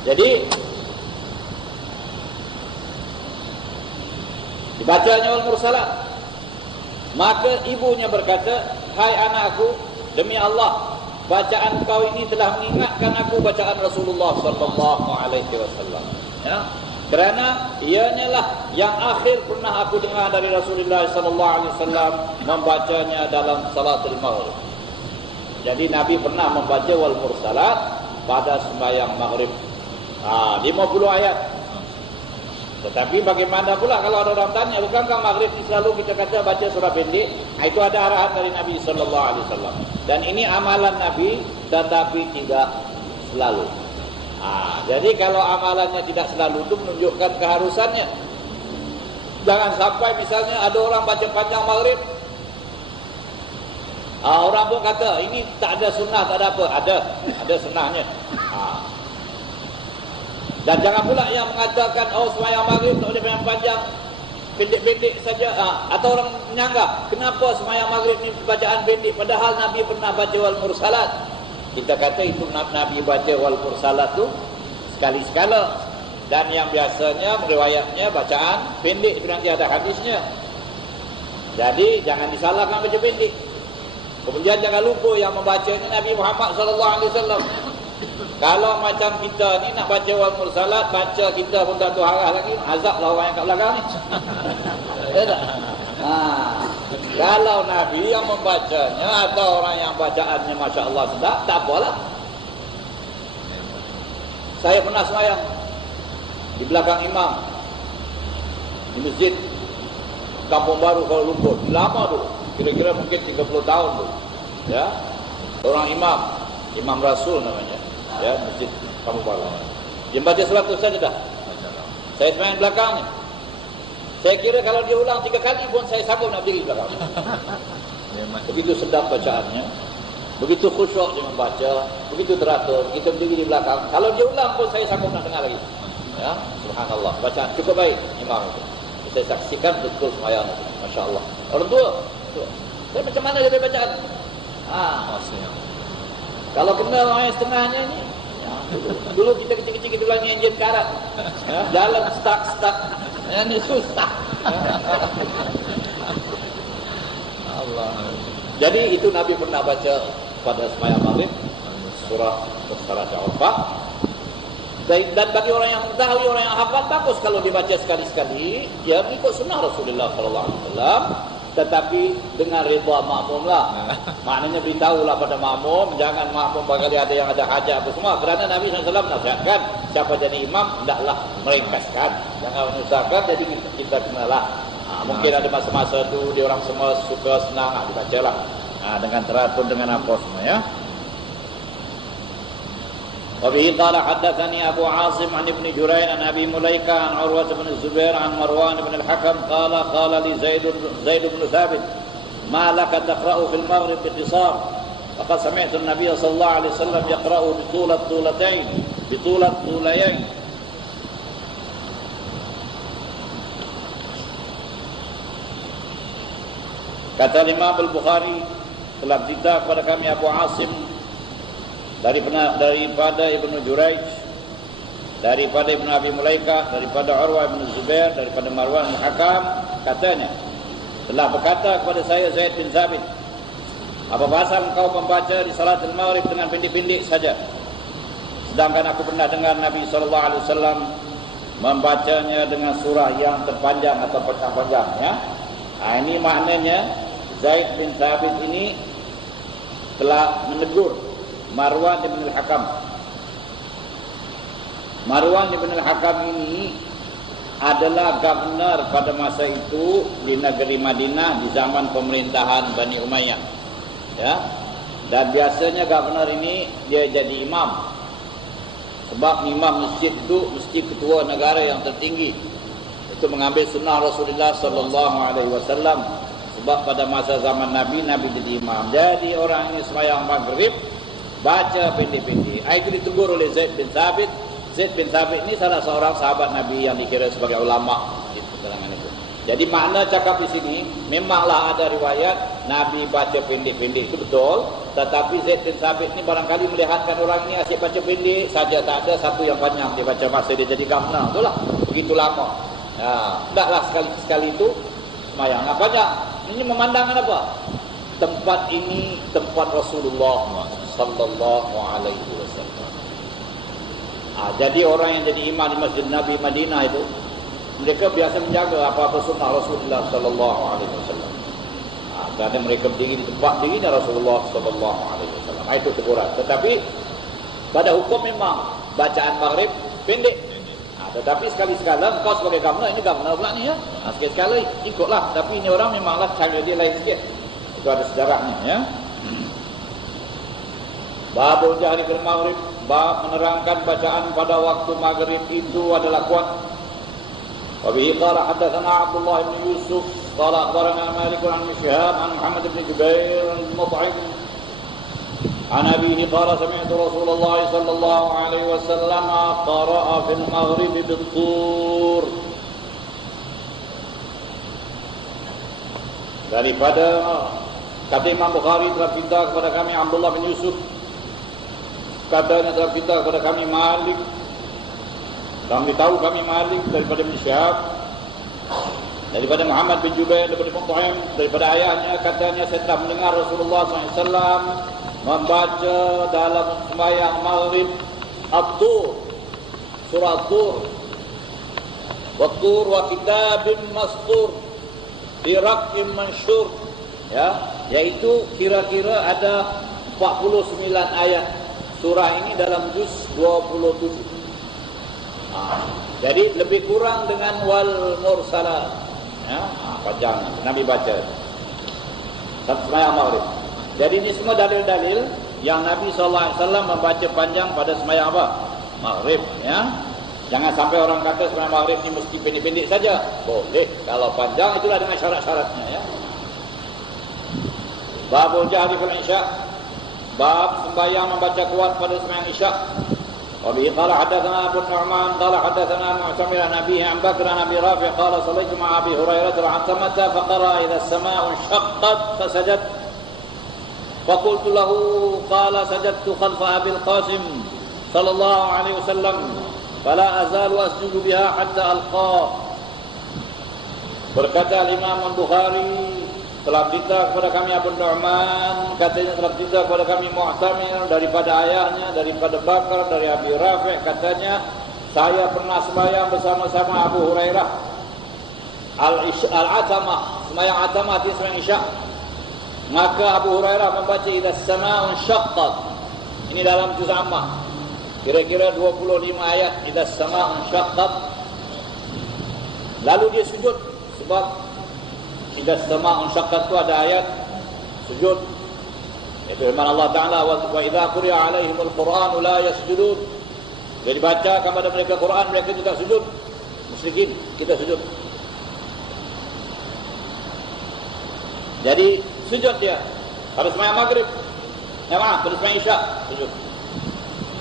Jadi dibacanya Wal Mursalat, maka ibunya berkata, hai anakku, demi Allah, bacaan kau ini telah mengingatkan aku bacaan Rasulullah sallallahu alaihi wasallam. Ya, kerana ianya lah yang akhir pernah aku dengar dari Rasulullah sallallahu alaihi wasallam membacanya dalam salatul maghrib. Jadi Nabi pernah membaca Wal Mursalat pada sembahyang maghrib. 50 ayat. Tetapi bagaimana pula kalau ada orang tanya, bukankah maghrib selalu kita kata baca surah pendek? Itu ada arahan dari Nabi sallallahu alaihi wasallam. Dan ini amalan Nabi, tetapi tidak selalu. Jadi kalau amalannya tidak selalu itu menunjukkan keharusannya. Jangan sampai misalnya ada orang baca panjang maghrib, orang pun kata ini tak ada sunnah, tak ada apa. Ada sunnahnya. Dan jangan pula yang mengatakan sembahyang maghrib tak boleh panjang, pendek-pendek saja. Atau orang menyanggah, kenapa sembahyang maghrib ni bacaan pendek padahal Nabi pernah baca Wal Mursalat. Kita kata itu Nabi baca Wal Mursalat tu sekali-sekala, dan yang biasanya riwayatnya bacaan pendek, itu nanti ada hadisnya. Jadi jangan disalahkan baca pendek. Kemudian jangan lupa yang membacanya Nabi Muhammad sallallahu alaihi wasallam. Kalau macam kita ni nak baca Wal Mursalat, baca kita pun tak tahu arah lagi, azablah orang yang kat belakang ni. Ya tak? Kalau Nabi yang membacanya atau orang yang bacaannya Masya Allah sedap, tak apalah. Saya pernah sembahyang di belakang imam di masjid Kampung Baru Kuala Lumpur. Lama tu, kira-kira mungkin 30 tahun tu. Ya, orang Imam Rasul namanya. Ya, masjid Kampung Baru. Dia baca surat tu saja dah. Saya sembahyang belakangnya. Saya kira kalau dia ulang 3 kali pun saya sanggup nak berdiri belakang. Begitu sedap bacaannya, begitu khusyuk dia membaca, begitu teratur, kita berdiri di belakang. Kalau dia ulang pun saya sanggup nak dengar lagi. Ya, subhanallah, bacaan cukup baik imam itu. Saya saksikan betul sembahyang itu. Masya Allah. Orang tua. Saya macam mana dia bacaan? Kalau kenal orang yang setengahnya ni, dulu kita kecil-kecil kita bilang enjin karat. Jalan stuck. Ini susah. Allah. Jadi itu Nabi pernah baca pada sembahyang maghrib surah Mursalat Urfa. Dan bagi orang yang mengetahui, orang yang hafal, bagus kalau dibaca sekali-sekali, dia mengikut sunnah Rasulullah sallallahu alaihi wasallam, tetapi dengan redha makmum lah. Maknanya beritahulah pada makmum, jangan makmum barangkali ada yang ada hajat apa semua. Kerana Nabi SAW nasihatkan, siapa jadi imam hendaklah meringkaskan, jangan menyusahkan. Jadi kita kenalah. Mungkin ada masa-masa tu dia orang semua suka senang, dibacalah dengan teratur, dengan apa semua, ya. وبه قال حدثني أبو عاصم عن ابن جرير عن أبي مليكة عن عروة بن الزبير عن مروان بن الحكم قال لي زيد بن ثابت ما لك تقرأ في المغرب باختصار فقد سمعت النبي صلى الله عليه وسلم يقرأ بطول الطوليين. Kata Imam Al-Bukhari, telah berita kepada kami Abu Asim daripada Ibnu Jurayj, daripada Ibnu Abi Mulaikah, daripada Urwah bin Zubair, daripada Marwan bin Hakam, katanya telah berkata kepada saya Zaid bin Thabit, apa pasal engkau membaca di salatul maghrib dengan pendek-pendek saja? Sedangkan aku pernah dengar Nabi SAW membacanya dengan surah yang terpanjang atau panjang, ya. Ini maknanya Zaid bin Thabit ini telah menegur Marwan bin al-Hakam. Marwan bin al-Hakam ini adalah governor pada masa itu di negeri Madinah di zaman pemerintahan Bani Umayyah, ya. Dan biasanya governor ini dia jadi imam. Sebab imam masjid itu mesti ketua negara yang tertinggi. Itu mengambil sunnah Rasulullah sallallahu alaihi wasallam. Sebab pada masa zaman Nabi jadi imam. Jadi orang ini sembahyang maghrib baca pendek-pendek. Itu ditegur oleh Zaid bin Thabit. Zaid bin Thabit ini salah seorang sahabat Nabi yang dikira sebagai ulama gitu kalangan itu. Jadi makna cakap di sini memanglah ada riwayat Nabi baca pendek-pendek, itu betul. Tetapi Zaid bin Thabit ini barangkali melihatkan orang ini asyik baca pendek saja, tak ada satu yang panjang dia baca masa dia jadi governor. Itulah begitu lama. Tidaklah sekali-sekali itu sembahyang panjang. Ini memandangkan apa? Tempat ini tempat Rasulullah sallallahu alaihi wasallam. Jadi orang yang jadi imam di Masjid Nabi Madinah itu mereka biasa menjaga apa-apa sunnah Rasulullah sallallahu alaihi wasallam. Kerana mereka berdiri di tempat dirinya Rasulullah sallallahu alaihi wasallam. Itu teguran. Tetapi pada hukum memang bacaan maghrib pendek. Tetapi sekali-sekala kau sebagai governor, ini governor pula ni, ya. Sekali-sekala ikutlah. Tapi ini orang memanglah cara dia lain sikit. Itu ada sejarahnya, ya. Babul jahri fil maghrib, bab menerangkan bacaan pada waktu maghrib itu adalah kuat. Wa bihi qala hadatsana Abdullah bin Yusuf qala akhbarana Malik an Shihab an Muhammad bin Jubair al-Mut'im an abihi qala sami'tu Rasulullah sallallahu alaihi wasallam qara'a fil maghrib bit-tur. Daripada kata Imam Bukhari telah cerita kepada kami Abdullah bin Yusuf, katanya telah cerita kepada kami Malik, dan beritahu kami Malik daripada Ibn Shihab, daripada Muhammad bin Jubair, daripada Mut'im, daripada ayahnya, katanya saya telah mendengar Rasulullah SAW membaca dalam sembahyang maghrib At-Tur, surah At-Tur, Wat-Tur wa kitabim mastur fi raqim mansyur, ya, yaitu kira-kira ada 49 ayat surah ini dalam juz 27. Jadi lebih kurang dengan wal mursalat, ya, panjang Nabi baca satu sembahyang maghrib. Jadi ini semua dalil-dalil yang Nabi SAW membaca panjang pada sembahyang apa? Maghrib, ya. Jangan sampai orang kata sembahyang maghrib ini mesti pendek-pendek saja. Boleh kalau panjang, itulah dengan syarat-syaratnya, ya. Babul jahri fil isya, bab sembahyang membaca kuat pada sembahyang isya. Wa bihi qala hadatsana Abu Nu'man qala hadatsana Mu'tamir an Abihi an Bakr an Abi Rafi' qala sallaytu ma'a Abi Hurairah al-'atamata fa qara'a idha as-sama'u inshaqqat fa sajad fa qultu lahu qala sajadtu khalfa Abi al-Qasim sallallahu alaihi wasallam fala azalu asjudu biha hatta alqa. Berkata Imam Al-Bukhari, telah cerita kepada kami Abu Nu'man, katanya telah cerita kepada kami Mu'tamir daripada ayahnya, daripada Bakar, dari Abi Rafi', katanya saya pernah sembahyang bersama-sama Abu Hurairah al-atamah, sembahyang atamah di sembahyang isya. Maka Abu Hurairah membaca idza as-sama'u inshaqqat. Ini dalam juz Ammah, kira-kira 25 ayat idza as-sama'u inshaqqat. Lalu dia sujud, sebab idza as-sama'u inshaqqat itu ada ayat sujud. Itu firman Allah Ta'ala, wa idza quri'a 'alaihimul Qur'anu la yasjudun. Jadi baca kepada mereka Quran, mereka tidak sujud. Musyrikin, kita sujud. Jadi sujud dia pada sembahyang maghrib. Pada sembahyang isya sujud.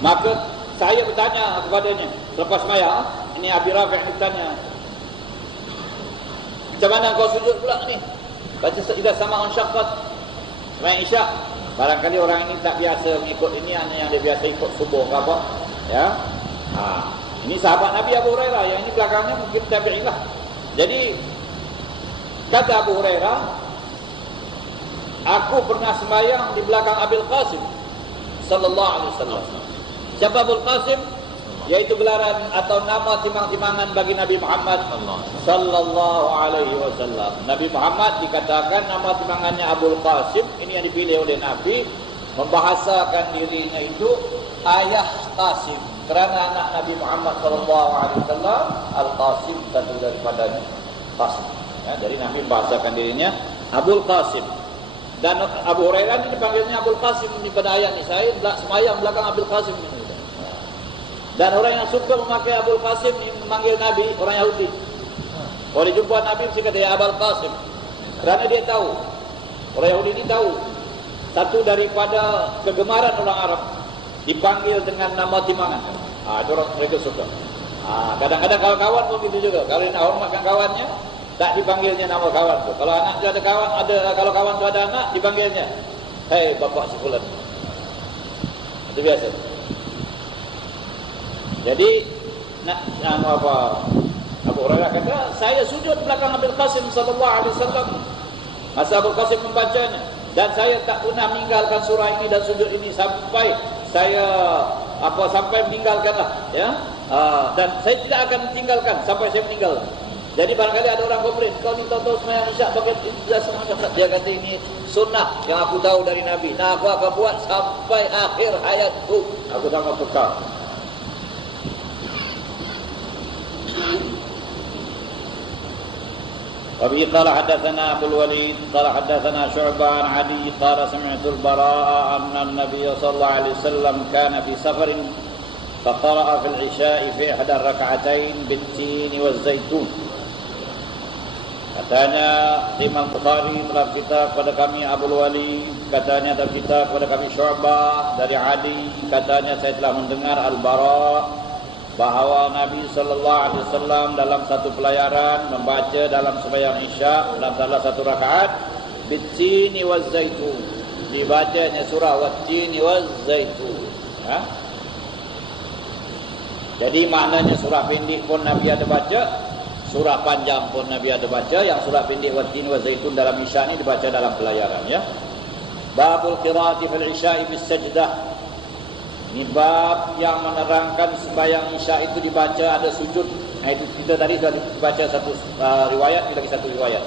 Maka saya bertanya kepadanya selepas sembahyang, ini Abi Rafi' bertanya, macam mana kau sujud pula ni? Baca idza as-sama'u inshaqqat sembahyang isya. Barangkali orang ini tak biasa mengikut ini, hanya yang dia biasa ikut subuh ke apa, ya. Ini sahabat Nabi Abu Hurairah, yang ini belakangnya mungkin tabi'in lah. Jadi kata Abu Hurairah, aku pernah sembahyang di belakang Abil Qasim sallallahu alaihi wasallam. Siapa Abul Qasim? Yaitu gelaran atau nama timang-timangan bagi Nabi Muhammad sallallahu alaihi wasallam. Nabi Muhammad dikatakan nama timangannya Abul Qasim. Ini yang dipilih oleh Nabi, membahasakan dirinya itu ayah Qasim, kerana anak Nabi Muhammad sallallahu alaihi wasallam Al-Qasim, satu daripada Qasim. Ya, jadi Nabi membahasakan dirinya Abul Qasim. Dan Abu Hurairah ini dipanggilnya Abul Qasim pada ayat ini. Saya semayang belakang Abul Qasim ini. Dan orang yang suka memakai Abul Qasim ini memanggil Nabi, orang Yahudi. Kalau dijumpa Nabi mesti kata ya Abul Qasim. Kerana dia tahu, orang Yahudi ini tahu, satu daripada kegemaran orang Arab dipanggil dengan nama timangan. Itu orang mereka suka. Kadang-kadang kalau kawan pun begitu juga. Kalau dia nak hormatkan kawannya, tak dipanggilnya nama kawan tu. Kalau anak tu ada kawan, kalau kawan tu ada anak, dipanggilnya, hei bapak si fulan. Itu biasa. Jadi Abu Hurairah kata, saya sujud belakang Abul Qasim sallallahu alaihi wasallam masa Abul Qasim membacanya, dan saya tak pernah meninggalkan surah ini dan sujud ini sampai saya sampai meninggalkanlah, ya. Dan saya tidak akan tinggalkan sampai saya meninggal. Jadi barangkali ada orang komplain, kau ni tahu sembahyang Isyak pakai jelas sangat. Dia kata ini sunnah yang aku tahu dari Nabi. Nah, aku akan buat sampai akhir hayatku. Aku tak mau tukar. وبه قال حدثنا أبو الوليد قال حدثنا شعبة عن علي قال سمعت البراء أن النبي صلى الله عليه وسلم كان في سفر فقرأ في العشاء في إحدى الركعتين بالتين والزيتون. Katanya Imam Bukhari telah cerita kepada kami Abul Walid, katanya telah cerita kepada kami Syu'bah dari Ali, katanya saya telah mendengar Al-Bara bahawa Nabi sallallahu alaihi wasallam dalam satu pelayaran membaca dalam sembahyang Isya dalam salah satu rakaat Bit-tini waz-zaitun, dibacanya surah Wat-tini waz-zaitun, ya. Jadi maknanya surah pendek pun Nabi ada baca, surah panjang pun Nabi ada baca. Yang surah pendek Wat-tini waz-zaitun dalam Isya ini dibaca dalam pelayaran, ya. Babul qiraati fil Isya'i bis sajdah. Ini bab yang menerangkan sembahyang Isya itu dibaca ada sujud. Itu kita tadi sudah dibaca satu riwayat, lagi satu riwayat.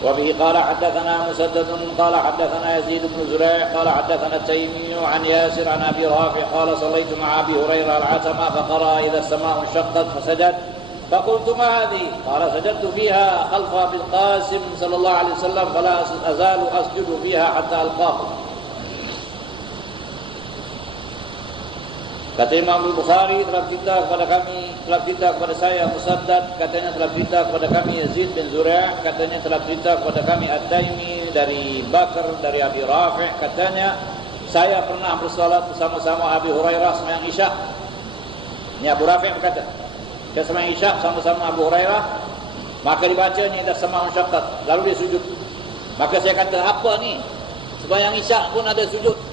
Wa bihi qala hadatsana Musaddad qala hadatsana Yazid bin Zurai' qala hadatsana Taymi an Yasir an Abi Rafi' qala sallaitu ma'a Abi Hurairah al-'atama fa qara idza as-sama'u shaqqat fasajad فقلت ما هذه؟ قال سجدت فيها خلف أبي القاسم صلى الله عليه وسلم فلا أزال أسجد فيها حتى ألقاه. Kata Imam Bukhari telah cerita kepada kami, telah cerita kepada saya Musaddad, katanya telah cerita kepada kami Yazid bin Zurai', katanya telah cerita kepada kami At-Taimi dari Bakar dari Abi Rafi', katanya saya pernah bersolat bersama-sama Abi Hurairah sembahyang Isya. Ini Abu Rafi' berkata, dia sembahyang Isya sama-sama Abu Hurairah, maka dibacanya dah sama'un syaqqat, lalu dia sujud. Maka saya kata, apa ni? Sembahyang Isya pun ada sujud.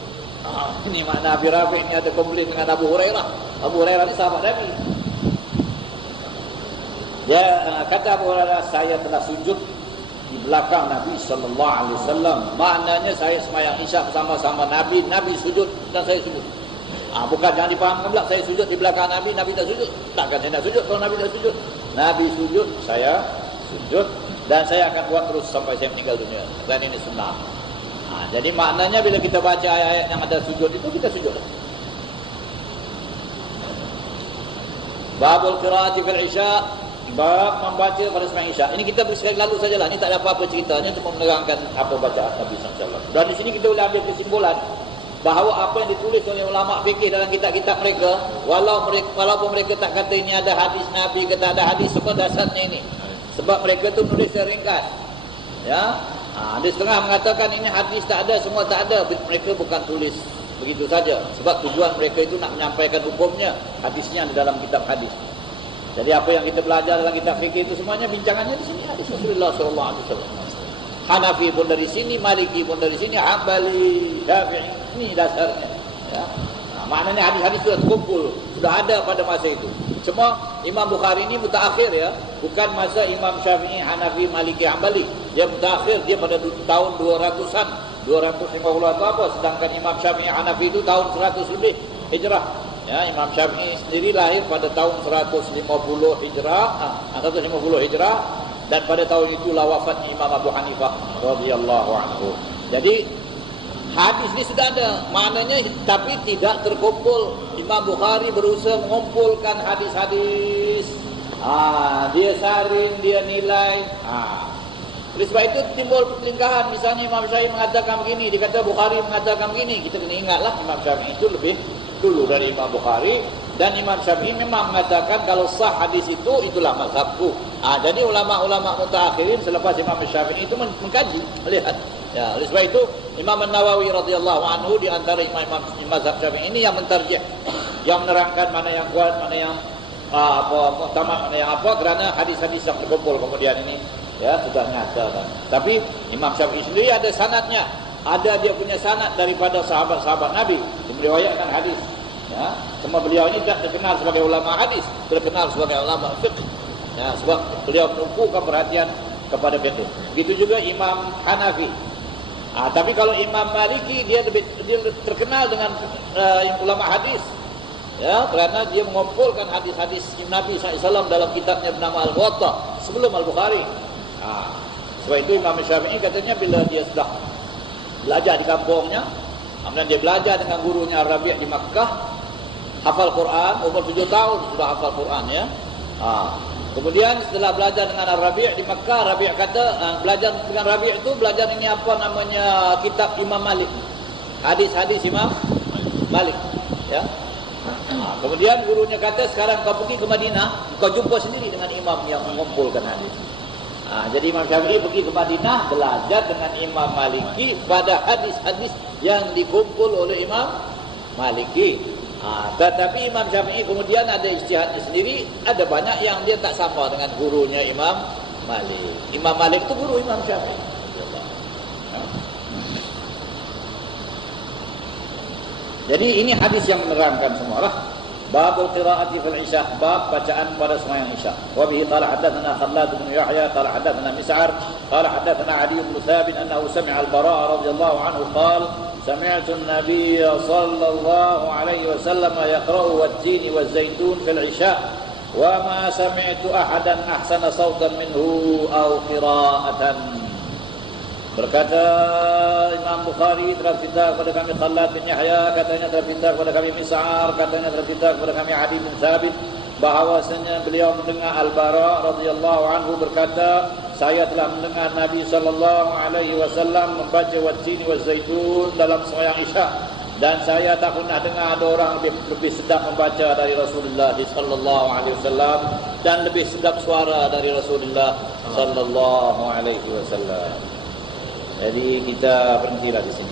Ini makna Abi Rafi' ini ada komplain dengan Abu Hurairah. Abu Hurairah ni sahabat Nabi. Dia kata Abu Hurairah, saya telah sujud di belakang Nabi sallallahu alaihi wasallam. Maknanya saya sembahyang Isya bersama-sama Nabi, Nabi sujud dan saya sujud. Bukan jangan difahamkan pula saya sujud di belakang Nabi, Nabi tak sujud. Takkan saya nak sujud kalau Nabi tak sujud. Nabi sujud, saya sujud, dan saya akan buat terus sampai saya meninggal dunia. Dan ini sunnah. Jadi maknanya bila kita baca ayat-ayat yang ada sujud itu, kita sujud. Babul qiraati fil Isya, bab membaca pada sembahyang Isya. Ini kita beri sekali lalu sajalah. Ini tak ada apa-apa ceritanya, untuk menerangkan apa bacaan Nabi sallallahu alaihi wasallam. Dan di sini kita boleh ambil kesimpulan bahawa apa yang ditulis oleh ulama fikih dalam kitab-kitab mereka, walaupun mereka tak kata ini ada hadis Nabi, kata ada hadis, semua dasarnya ini. Sebab mereka tu menulis ringkas, ya. Ada setengah mengatakan ini hadis tak ada, semua tak ada. Mereka bukan tulis begitu saja. Sebab tujuan mereka itu nak menyampaikan hukumnya. Hadisnya ada dalam kitab hadis. Jadi apa yang kita belajar dalam kitab fikih itu semuanya bincangannya di sini hadis Rasulullah sallallahu alaihi wasallam. Hanafi pun dari sini, Maliki pun dari sini, Hambali, Syafi'i, ini dasarnya. Ya. Maknanya hadis-hadis sudah terkumpul, sudah ada pada masa itu. Cuma Imam Bukhari ini mutaakhir, ya, bukan masa Imam Syafi'i, Hanafi, Maliki, Hambali. Dia mutaakhir, dia pada tahun 200-an, 250 atau apa. Sedangkan Imam Syafi'i, Hanafi itu tahun 100 lebih Hijrah. Ya, Imam Syafi'i sendiri lahir pada tahun 150 Hijrah, 150 Hijrah, dan pada tahun itulah wafat Imam Abu Hanifah radhiyallahu anhu. Jadi hadis ini sudah ada, maknanya tapi tidak terkumpul. Imam Bukhari berusaha mengumpulkan hadis-hadis. Dia saring, dia nilai. Oleh sebab itu timbul pertelingkahan. Misalnya Imam Syafi'i mengatakan begini, dikata Bukhari mengatakan begini. Kita kena ingatlah Imam Syafi'i itu lebih dulu dari Imam Bukhari. Dan Imam Syafi'i memang mengatakan kalau sah hadis itu, itulah mazhabku. Jadi ulama-ulama mutaakhirin selepas Imam Syafi'i itu mengkaji, melihat. Ya, oleh sebab itu Imam Nawawi radhiyallahu anhu di antara imam mazhab Syafi'i ini yang mentarjih, yang menerangkan mana yang kuat, mana yang muhtamad, mana yang apa, kerana hadis-hadis yang terkumpul kemudian ini ya sudah nyata kan. Tapi Imam Syafi'i sendiri ada sanadnya, ada dia punya sanad daripada sahabat-sahabat Nabi yang meriwayatkan hadis. Ya, cuma beliau ini tidak terkenal sebagai ulama hadis, terkenal sebagai ulama fiqh. Ya, sebab beliau menumpukan perhatian kepada fiqh. Begitu juga Imam Hanafi. Tapi kalau Imam Maliki dia terkenal dengan ulama hadis. Ya, kerana dia mengumpulkan hadis-hadis Nabi SAW dalam kitabnya bernama Al-Muwatta sebelum Al-Bukhari. Sebab itu Imam Syafi'i katanya bila dia sudah belajar di kampungnya, kemudian dia belajar dengan gurunya Rabi' di Makkah, hafal Quran, umur 7 tahun sudah hafal Quran ya. Kemudian setelah belajar dengan Rabi' di Makkah, Rabi' kata belajar dengan Rabi' itu belajar ini apa namanya kitab Imam Malik. Hadis-hadis Imam Malik ya. Kemudian gurunya kata sekarang kau pergi ke Madinah, kau jumpa sendiri dengan imam yang mengumpulkan hadis. Jadi Imam Syafi'i pergi ke Madinah belajar dengan Imam Maliki pada hadis-hadis yang dikumpul oleh Imam Maliki. Tetapi Imam Syafi'i kemudian ada ijtihadnya sendiri, ada banyak yang dia tak sama dengan gurunya Imam Malik. Imam Malik itu guru Imam Syafi'i. Jadi ini hadis yang menerangkan semualah. Babul qiraati fil isya, bab bacaan pada sembahyang isya. Wa bihi qala hadatsana Khallad bin Yahya qala hadatsana Mis'ar qala hadatsana Ali bin Thabit annahu sami'a al-Bara' radhiyallahu anhu qala sami'tu an-nabiy sallallahu alaihi wasallam yaqra'u wat-tin waz-zaitun fil isya wa ma sami'tu ahadan ahsana sawtan minhu aw qira'atan. Berkata Imam Bukhari telah cerita kepada kami Khallad bin Yahya, katanya telah cerita kepada kami Mis'ar, katanya telah cerita kepada kami Ali bin Thabit, bahawasanya beliau mendengar Al-Bara radhiyallahu anhu berkata, saya telah mendengar Nabi sallallahu alaihi wasallam membaca wat-tin waz-zaitun dalam sembahyang Isya, dan saya tak pernah dengar ada orang lebih sedap membaca dari Rasulullah sallallahu alaihi wasallam dan lebih sedap suara dari Rasulullah sallallahu alaihi wasallam. Jadi kita berhentilah di sini.